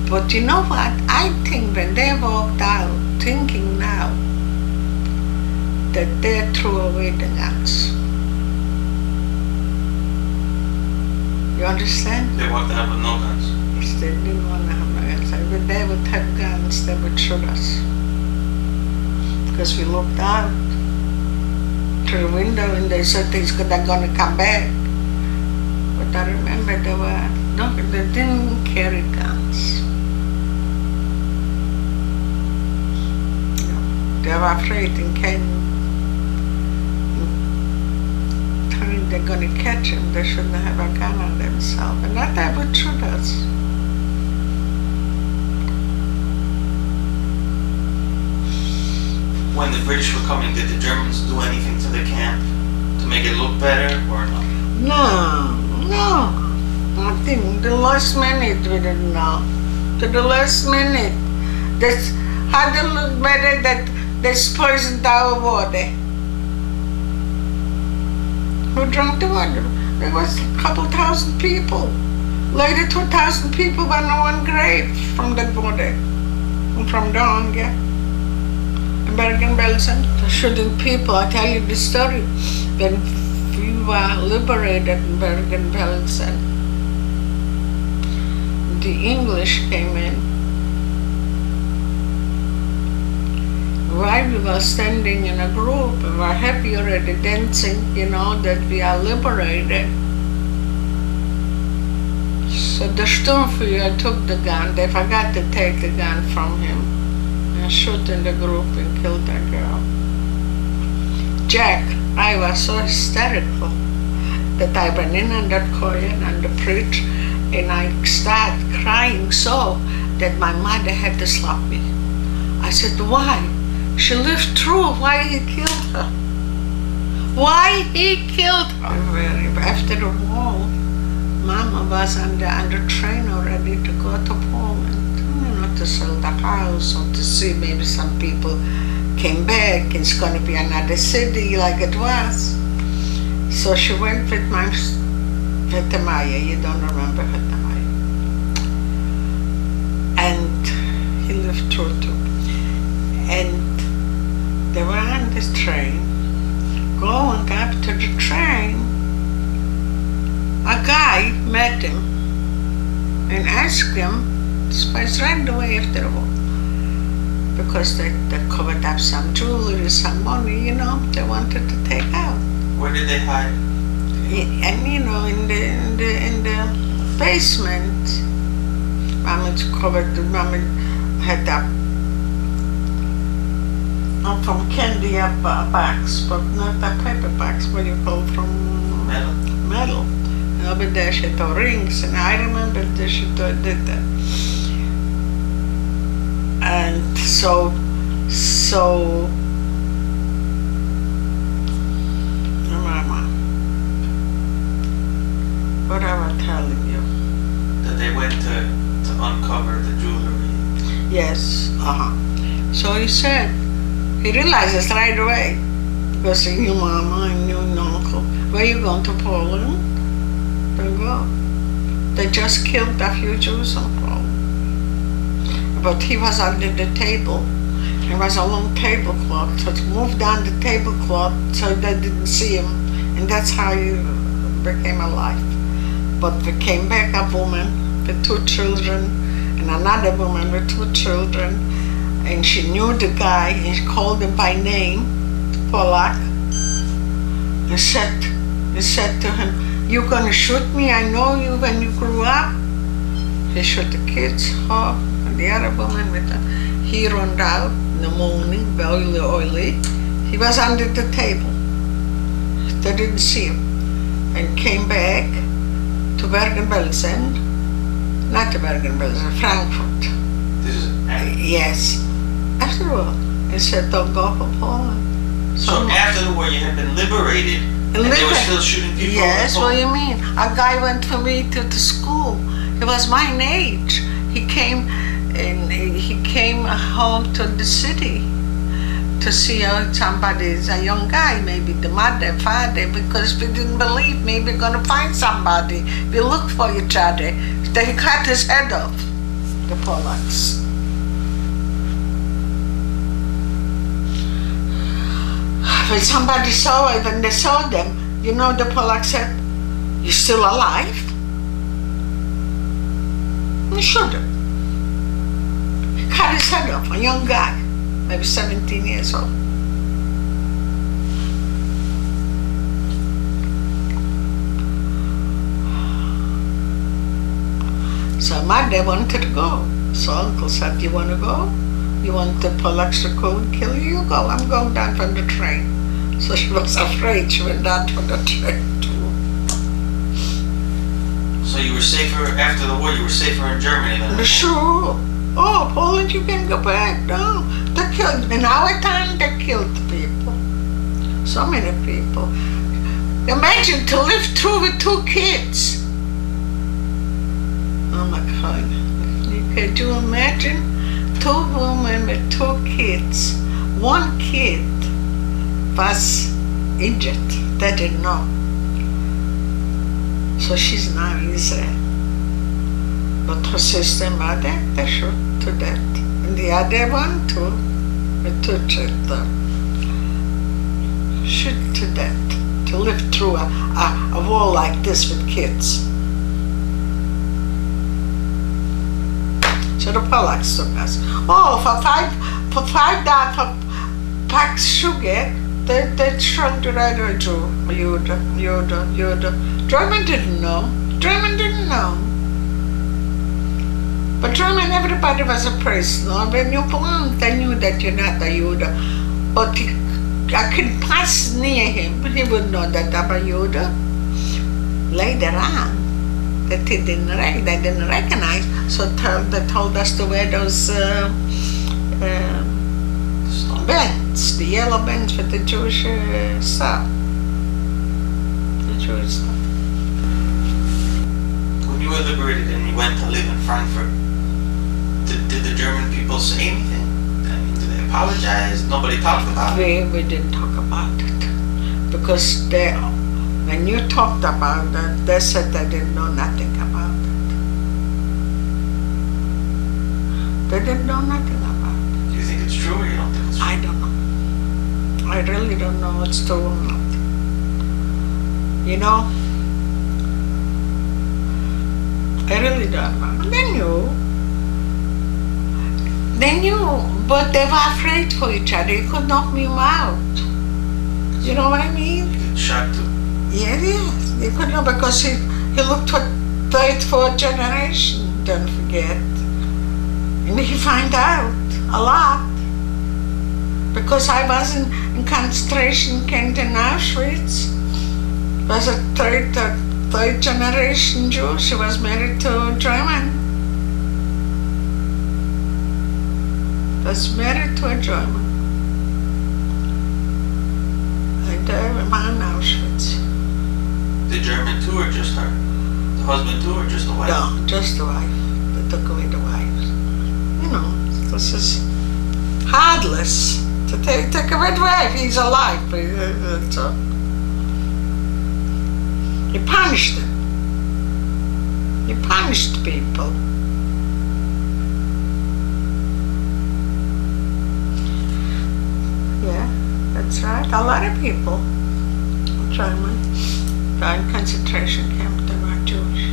But you know what? I think when they walked out, thinking now that they threw away the guns. You understand? They walked out with no guns. Yes, they didn't want to have no guns. If they would have guns, they would shoot us. Because we looked out through the window and they said they're going to come back. But I remember they didn't carry guns. They were afraid in time they're going to catch him. They shouldn't have a gun on themselves. And that they would shoot us. When the British were coming, did the Germans do anything to the camp to make it look better or no? No. Nothing. The last minute we didn't know. To the last minute. That's how they look better that they poisoned our water. Who drank the water? There was a couple thousand people. Later 2,000 people were in one grave from that water. From the hunger. In Bergen Belsen. The shooting people, I tell you the story. When we were liberated in Bergen Belsen, the English came in. While we were standing in a group, we were happy already dancing, that we are liberated. So the Sturmführer took the gun. They forgot to take the gun from him and shoot in the group and killed that girl. Jack, I was so hysterical that I went in on that choir and the preach, and I started crying so that my mother had to slap me. I said, why? She lived through. Why he killed her? Why he killed her? After the war, Mama was on the train already to go to Poland, to sell the house or to see maybe some people came back. It's going to be another city like it was. So she went with Maya. You don't remember Maya. And he lived through too. And they were on this train, going up to the train. A guy met him and asked him, this was right away after the war, because they covered up some jewelry, some money, they wanted to take out. Where did they hide? And in the basement. Mama had a from candy up box, but not a paper box, what you call from metal. Over there she had rings, and I remember that she did that. And so Mama, what I was telling you? That they went to uncover the jewelry. Yes, So he said, he realizes right away, because he knew Mama and knew Uncle. Where are you going to Poland? Don't go. They just killed a few Jews in Poland. But he was under the table. There was a long tablecloth, so he moved down the tablecloth so they didn't see him. And that's how he became alive. But there came back a woman with 2 children and another woman with 2 children. And she knew the guy and she called him by name, Polak. He said to him, "You're gonna shoot me? I know you when you grew up." He shot the kids, her and the other woman with her. He ran out in the morning, very oily. He was under the table. They didn't see him. And came back to Bergen Belsen. Not to Bergen Belsen, Frankfurt. This is after. Yes. After all, he said, "Don't go for Poland." So after the war, you had been liberated, and they were still shooting people? Yes, what do you mean? A guy went for me to the school. He was my age. He came home to the city to see how somebody's a young guy, maybe the mother, father, because we didn't believe maybe we're gonna find somebody. We looked for each other. They cut his head off, the Polacks. When somebody saw it, when they saw them, you know, the Polacks said, "You still alive?" He shot him. He cut his head off, a young guy, maybe 17 years old. So Mother wanted to go. So Uncle said, "You want to go? You want the Polacks to go and kill you? You go. I'm going down from the train." So she was afraid. She went down from the train too. So you were safer after the war. You were safer in Germany than. Sure. Oh, Poland, you can go back. No, they killed. In our time, they killed people. So many people. Imagine to live through with 2 kids. Oh my God! Could you imagine 2 women with 2 kids? 1 kid was injured. They didn't know. So she's now in Israel. But her sister and mother, they shot to death. And the other one too, with 2 children. Shot to death. To live through a war like this with kids. So the Polacks took us. Oh, for $5 for packs sugar, they shrunk the other Jew, Judah. German didn't know. But German, everybody was a prisoner. When you belonged, they knew that you're not a Judah. But I couldn't pass near him, but he would know that I'm a Judah. Later on, they didn't recognize. So they told us to wear those bands, the yellow bands with the Jewish stuff. The Jewish stuff. When you were liberated and you went to live in Frankfurt, did the German people say anything? I mean, did they apologize? Nobody talked about it? We didn't talk about it. Because when you talked about it, they said they didn't know nothing about it. They didn't know nothing about it. Do you think it's true or you don't think it's true? I don't know. I really don't know what's true or not. You know? I really don't know. They knew, but they were afraid for each other. You could knock me out. You know what I mean? You get shot too. Yes. You could know because he looked for 3rd, 4th generation, don't forget. And he found out a lot. Because I was in concentration camp in Auschwitz. Was a 3rd generation Jew. She was married to a German. Was married to a German. And they were in Auschwitz. The German too or just her? The husband too or just the wife? No, just the wife. They took away the wife. You know, this is heartless. To take away the wife, he's alive. So he punished them. He punished people. Yeah, that's right. A lot of people, German, died in concentration camp. They were Jewish.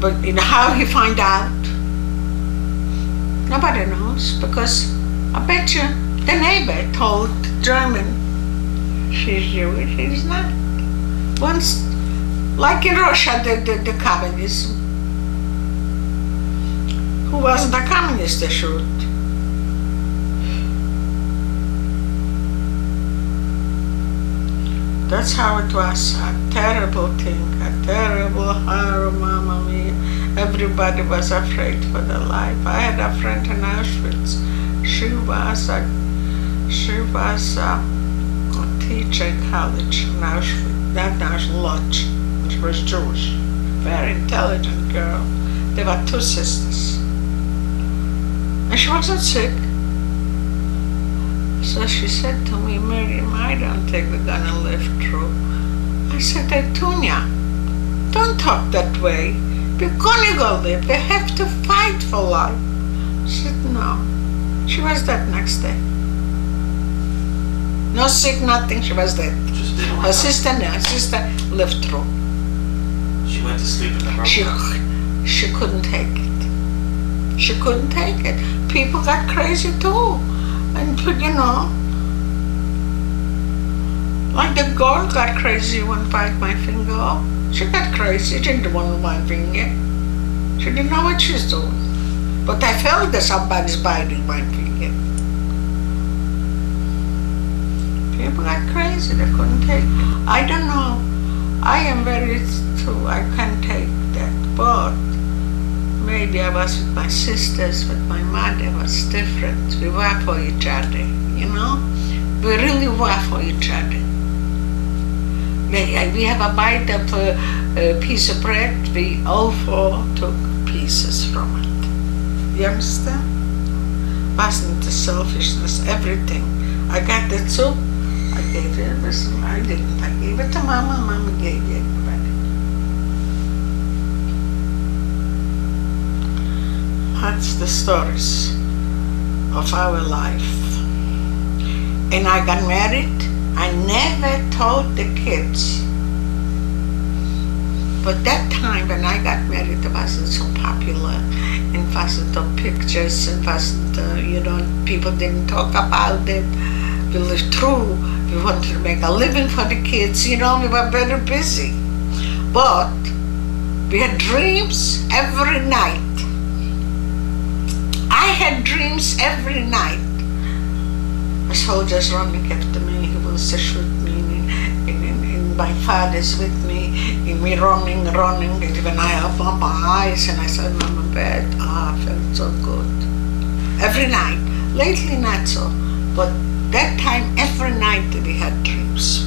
But you know how he found out? Nobody knows, because I bet you the neighbor told the German she's Jewish. She's not. Once, like in Russia, the communism. Who wasn't a communist, they shoot. That's how it was, a terrible thing, a terrible horror, mamma mia. Everybody was afraid for their life. I had a friend in Auschwitz. She was a teacher in college in Auschwitz, that national lodge. She was Jewish, very intelligent girl. There were two sisters. And she wasn't sick. So she said to me, Miriam, I don't think we're gonna live through. I said, Tunya, don't talk that way. We're gonna go live. We have to fight for life. She said, no. She was dead next day. No sick, nothing. She was dead. Her sister lived through. She went to sleep in the room. She couldn't take it. She couldn't take it. People got crazy too. And you know, like the girl got crazy when I bite my finger off. She got crazy. She didn't want my finger. She didn't know what she's doing. But I felt that somebody's biting my finger. People got crazy. They couldn't take it. I don't know. I am very true. I can't take that. But maybe I was with my sisters, but my mother was different. We were for each other, you know? We really were for each other. We have a bite of a piece of bread, we all four took pieces from it. You understand? Wasn't the selfishness, everything. I got the soup, I gave it, I didn't. I gave it to Mama, Mama gave it. That's the stories of our life. And I got married. I never told the kids. But that time when I got married, it wasn't so popular. It wasn't on pictures. It wasn't, you know, people didn't talk about it. We lived through. We wanted to make a living for the kids. You know, we were very busy. But we had dreams every night. I had dreams every night. A soldier's running after me, he wants to shoot me, and my father's with me, and me running, and when I opened my eyes and I saw him in bed, I felt so good. Every night, lately not so, but that time every night we had dreams.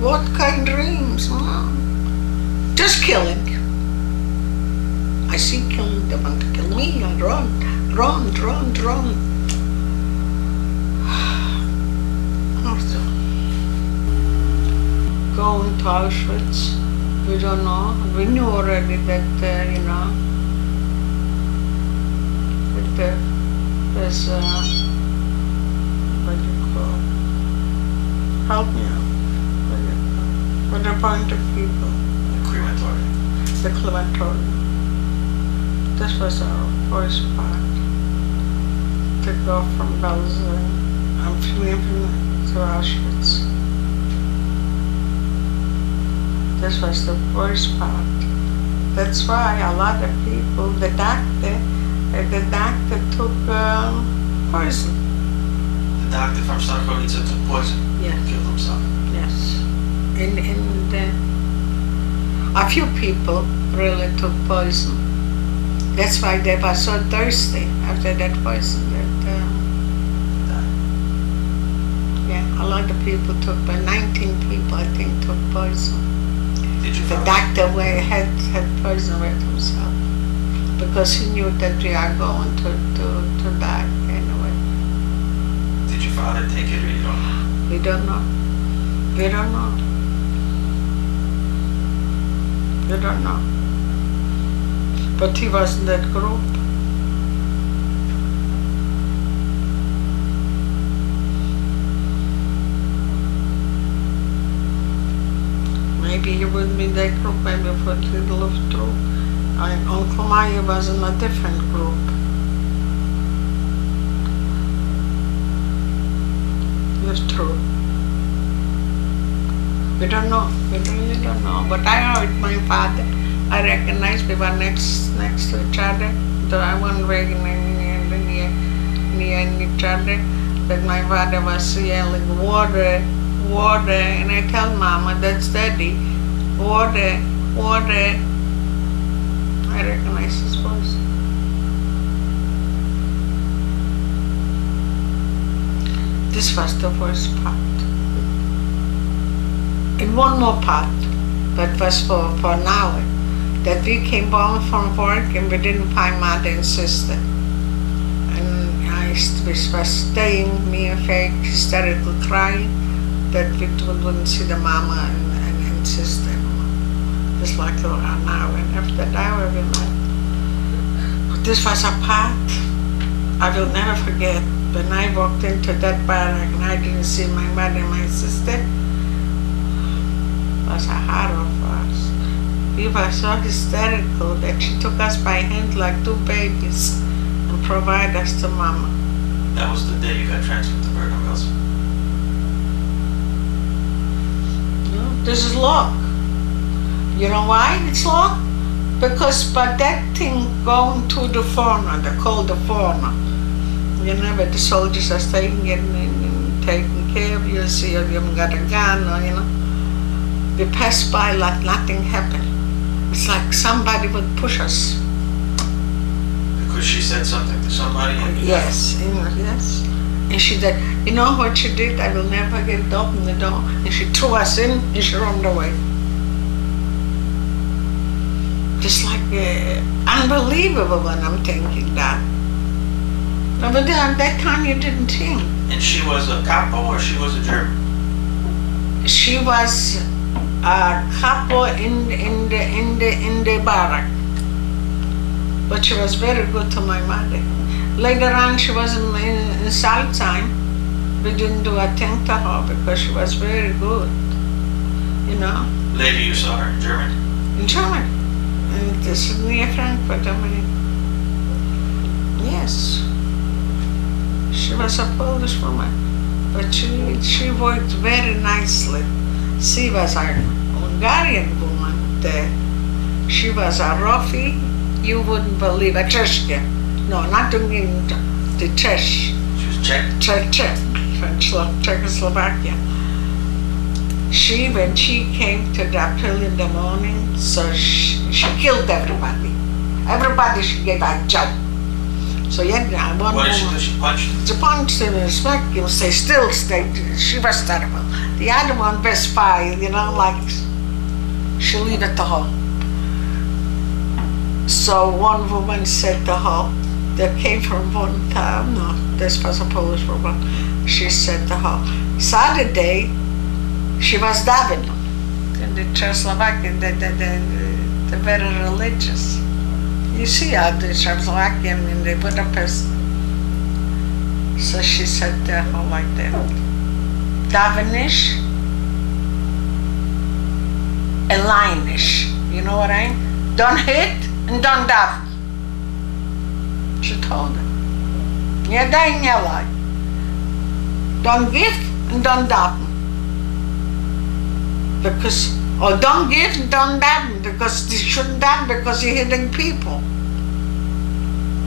What kind of dreams, Mom? Just killing. I see killing, they want to kill me, I run. Going to Auschwitz, we don't know. We knew already that, you know, that there's, what do you call it? Help me out. What a bunch of people. The crematorium. The crematorium. This was our first part. To go from Belsen, I'm fleeing to Auschwitz. This was the worst part. That's why a lot of people, the doctor took poison. The doctor from Sarajevo took poison? Yeah. Killed himself? Yes. And a few people really took poison. That's why they were so thirsty after that poison. A lot of people took, but 19 people, I think, took poison. The doctor had poison with himself because he knew that we are going to die anyway. Did your father take it or you don't know? We don't know. We don't know. We don't know. But he was in that group. Maybe he wouldn't be in that group, maybe for he lived through. Uncle Maya was in a different group. was true. We don't know. We really don't know. But I heard my father. I recognized we were next to each other. So I wasn't very near each other. But my father was yelling, water, water. And I tell Mama, that's Daddy. Water, water. I recognize his voice. This was the first part. And one more part, but was for now, that we came home from work and we didn't find Mother and Sister. And we was staying, me and Faye, hysterical crying, that we wouldn't see the Mama and Sister. Just like an hour, and after that hour we met. But this was a part I will never forget. When I walked into that barrack and I didn't see my mother and my sister, it was a horror for us. We were so hysterical that she took us by hand like two babies and provided us to Mama. That was the day you got transferred to Bergen Belsen? No, this is locked. You know why it's locked? Because by that thing going to the fauna, they call the fauna, you know, where the soldiers are staying and taking care of you, see if you haven't got a gun, or, you know. We passed by like nothing happened. It's like somebody would push us. Because she said something to somebody? Yes, you know, yes. And she said, you know what she did? I will never get it open the door. And she threw us in and she ran away. Just like unbelievable when I'm thinking that. No, but at that time you didn't think. And she was a capo or she was a German? She was a capo in the barrack. But she was very good to my mother. Later on she was in Salzheim. We didn't do a thing to her because she was very good. You know? Later you saw her in Germany? In Germany. And this is near Frankfurt, I mean. Yes. She was a Polish woman, but she worked very nicely. She was a Hungarian woman there. She was a roughie, you wouldn't believe, a Czechia. No, not Hungarian, the Czech. She was Czech? Czech, from Czechoslovakia. When she came to the pill in the morning, so she killed everybody. Everybody she gave a job. So one what did she do? She punched him? She punched him and smacked him, stay. She was terrible. The other one was fine, you know, like she leave it to her. So one woman said to her, that came from one town, no, this was a Polish woman, she said to her, Saturday, she was davening in the Czechoslovakian, they're very religious. You see how the Czechoslovakian in the Budapest. So she said to her like that, Davenish and Leinish. You know what I mean? Don't hit and don't daven. She told him. Nie daj, nie lie. Don't give and don't daven. Because, or don't give and don't daven, because you shouldn't daven because you're hitting people.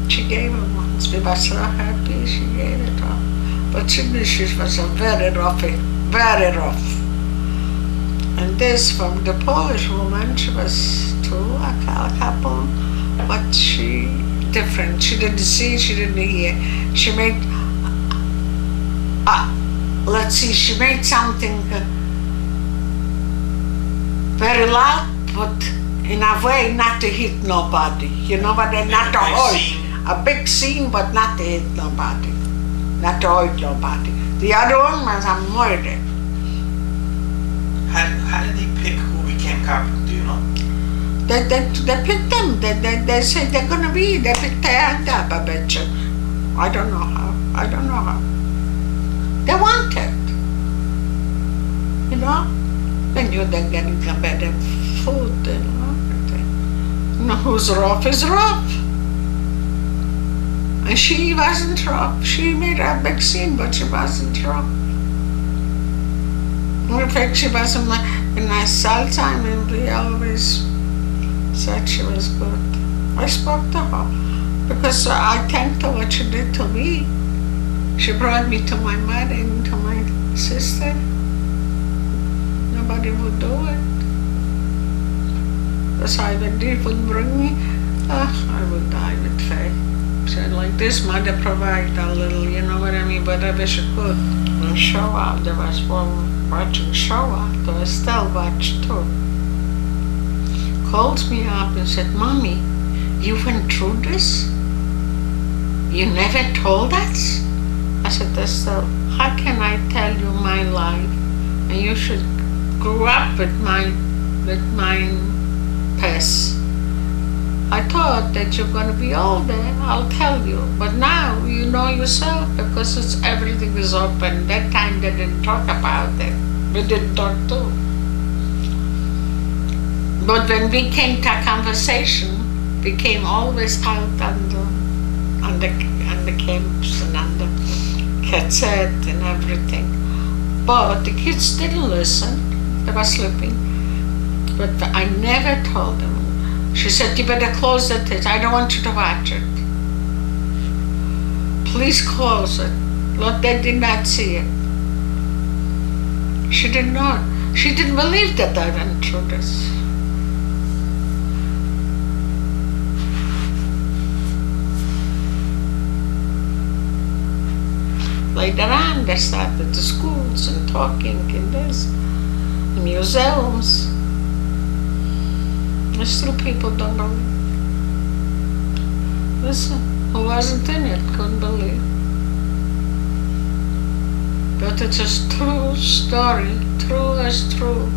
She gave it once. We were so happy she gave it up. But she was a very rough. And this from the Polish woman, she was too, a couple, but she different. She didn't see, she didn't hear. She made, let's see, she made something very loud, but in a way not to hit nobody. You know what? Not to hurt. A big scene, but not to hit nobody. Not to hurt nobody. The other one was a murder. How did they pick who became capo? Do you know? They picked them. They said they're gonna be. They picked their hand up, I bet you. I don't know how. They wanted. You know? Then you're then getting some better food and everything. You know, who's rough is rough. And she wasn't rough. She made a big scene, but she wasn't rough. In fact, she was in Salzheim, and we always said she was good. I spoke to her because I thanked her what she did to me. She brought me to my mother and to my sister. Nobody would do it. Because I would bring me, I would die with faith. Said like this, mother provide a little, you know what I mean, whatever she could. And Shoah, there was one watching Shoah, so I still watched too. Calls me up and said, Mommy, you went through this? You never told us? I said, Estelle, how can I tell you my life? And you should grow up with my past. I thought that you're going to be older, I'll tell you. But now you know yourself because everything is open. That time they didn't talk about it. We didn't talk too. But when we came to a conversation, we came always out on the camps and on the cassette and everything. But the kids didn't listen. They were sleeping. But I never told them. She said, you better close it. I don't want you to watch it. Please close it. Look, they did not see it. She didn't know. She didn't believe that I went through this. Later on, they started the schools and talking in this, the museums. And still people don't believe. Listen, who wasn't in it couldn't believe. But it's a true story, true as true.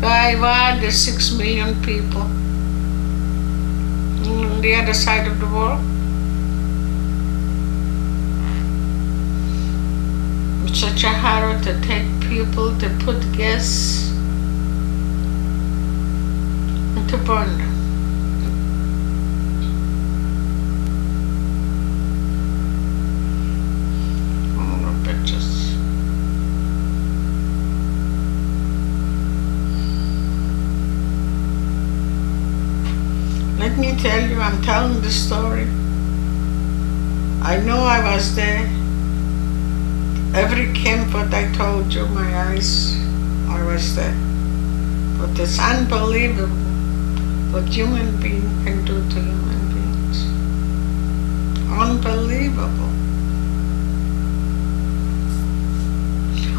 Why were there 6 million people on the other side of the world? It's such a horror to take people, to put gas and to burn them. Oh, the bitches. Let me tell you, I'm telling the story. I know I was there. Every camp what I told you, my eyes, I was there. But it's unbelievable what human beings can do to human beings. Unbelievable.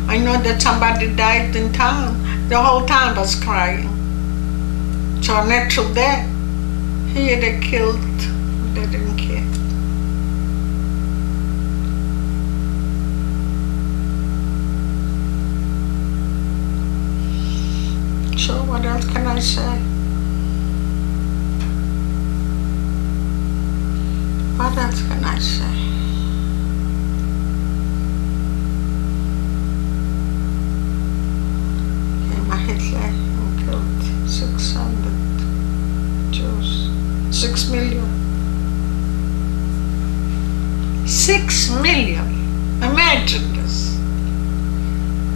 I know that somebody died in town. The whole town was crying. So natural death. Here they killed, they didn't care. So what else can I say? What else can I say? Came a Hitler and killed 600 Jews. 6 million. 6 million. Imagine this.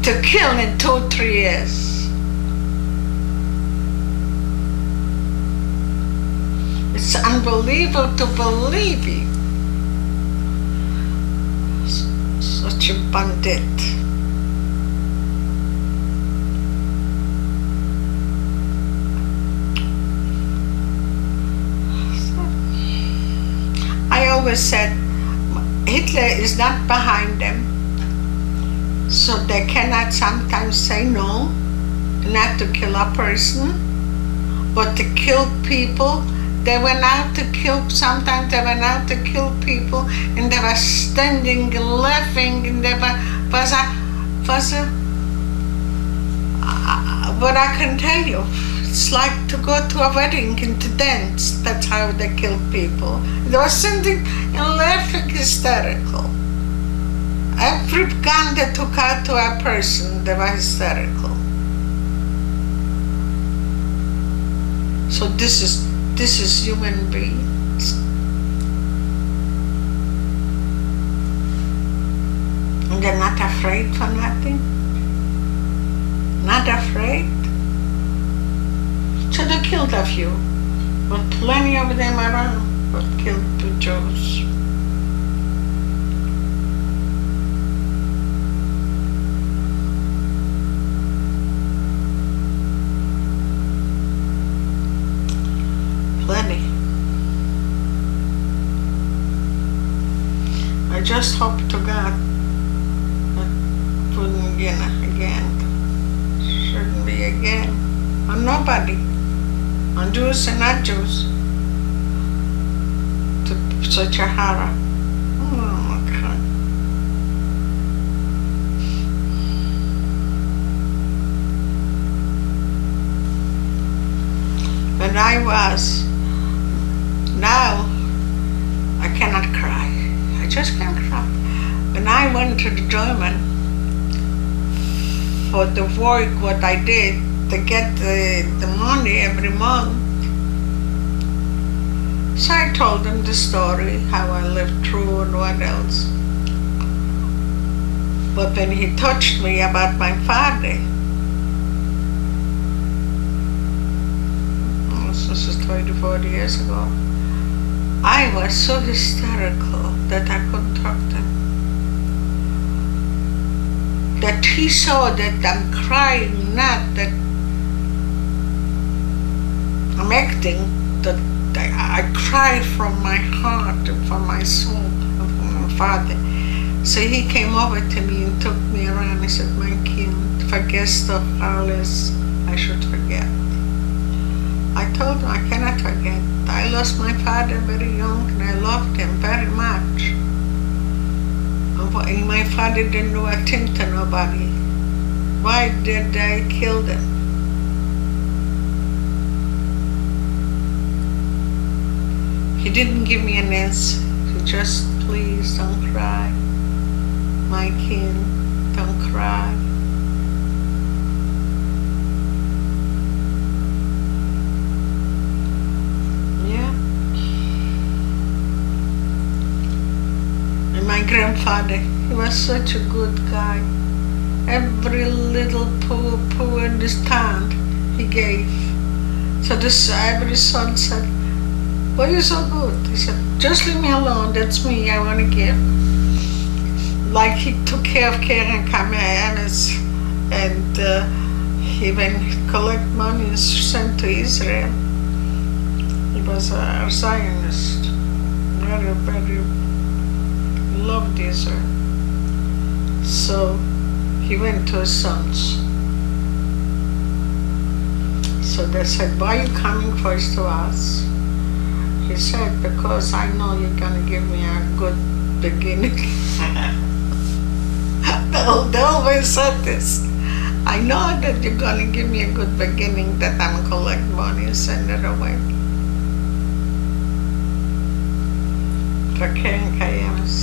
To kill in 2-3 years. It's unbelievable to believe it. Such a bandit. I always said Hitler is not behind them, so they cannot sometimes say no, not to kill a person, but to kill people. They went out to kill, sometimes they went out to kill people, and they were standing and laughing, and they was a what I can tell you, it's like to go to a wedding and to dance. That's how they killed people. They were standing and laughing, hysterical. Every gun they took out to a person, they were hysterical. So this is human beings. And they're not afraid for nothing. not afraid. Should have killed a few, but plenty of them around, but killed the Jews. Plenty. I just hope to God that wouldn't again. Shouldn't be again. On nobody. On Jews and not Jews. To such a horror. Oh my God. When I was, now I cannot cry. I just can't cry. When I went to the German for the work, what I did to get the money every month, so I told him the story, how I lived through and what else. But when he touched me about my father, this is 30, 40 years ago, I was so hysterical that I couldn't talk to him. That he saw that I'm crying, not that I'm acting, that I cry from my heart and from my soul and from my father. So he came over to me and took me around. He said, "My kid, forget stuff alles I should forget." I told him I cannot forget. I lost my father very young and I loved him very much. And my father didn't do a thing to nobody. Why did they kill them? He didn't give me an answer. He just, "Please don't cry. My kid, don't cry." My grandfather, he was such a good guy. Every little poo in this town he gave. So every son said, "Why are you so good?" He said, "Just leave me alone, that's me, I want to give." Like he took care of Karen Kamehanis, and he even collect money and sent to Israel. He was a Zionist, very, very loved Israel. So he went to his sons. So they said, "Why are you coming first to us?" He said, "Because I know you're going to give me a good beginning." They always said this. "I know that you're going to give me a good beginning, that I'm going to collect money and send it away." For Karen Kayemis.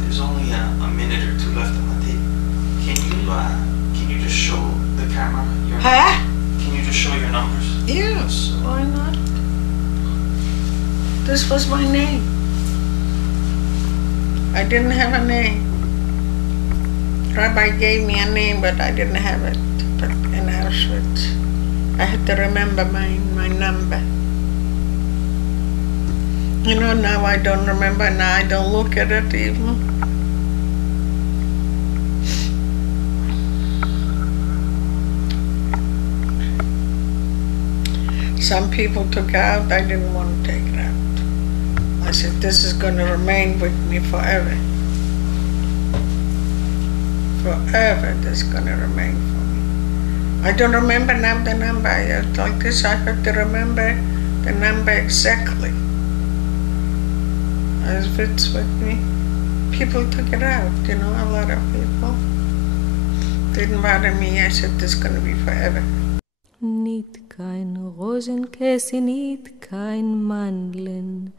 There's only a minute or two left on the tape. Can you just show the camera your Can you just show your numbers? Yes, why not? This was my name. I didn't have a name. Rabbi gave me a name, but I didn't have it. But in Auschwitz, I had to remember my number. You know, now I don't remember, now I don't look at it even. Some people took out, I didn't want to take it out. I said, this is going to remain with me forever. Forever, this is going to remain for me. I don't remember now the number. Like this, I have to remember the number exactly. As it's with me. People took it out, you know, a lot of people. Didn't bother me. I said, this is going to be forever. Nicht kein Rosenkäse, nicht kein Mandeln,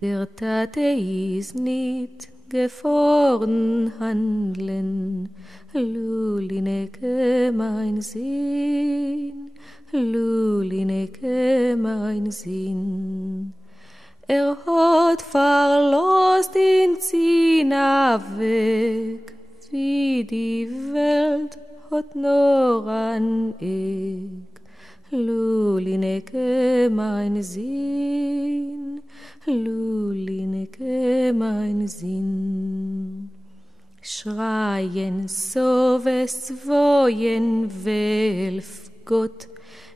der Tate ist nicht gefroren handeln. Lulineke mein Sinn, Lulineke mein Sinn. Hat verlost in Zina weg, wie wie die Welt hat nur ein Eck. Lulineke, mein Sinn, Lulineke, mein Sinn. Schreien, soves, wojen, welf Gott,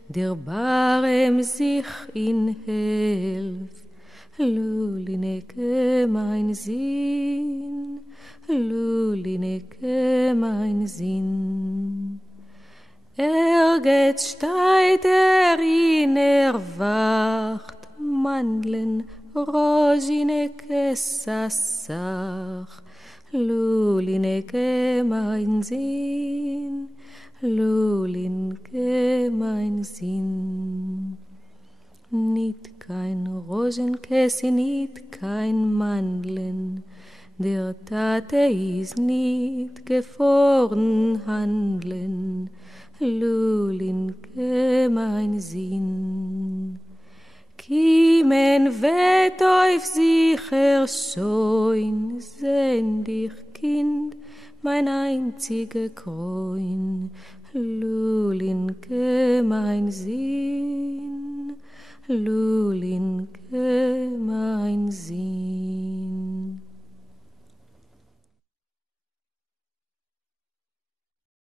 der barem sich in helf. Lulineke, mein Sinn, Lulineke, mein Sinn. Geht steigt in erwacht, Mandeln, Rosineke, Sassach. Lulineke, mein Sinn, Lulineke, mein Sinn. Nicht kein Rosenkäse, nicht kein Mandeln, der Tate ist nicht gefroren handeln. Lulinke, mein Sinn. Kiemen wird auf sicher scheun, sehn dich, Kind, mein einziger Kräun. Lulinke, mein Sinn, Lulinke, mein Sinn.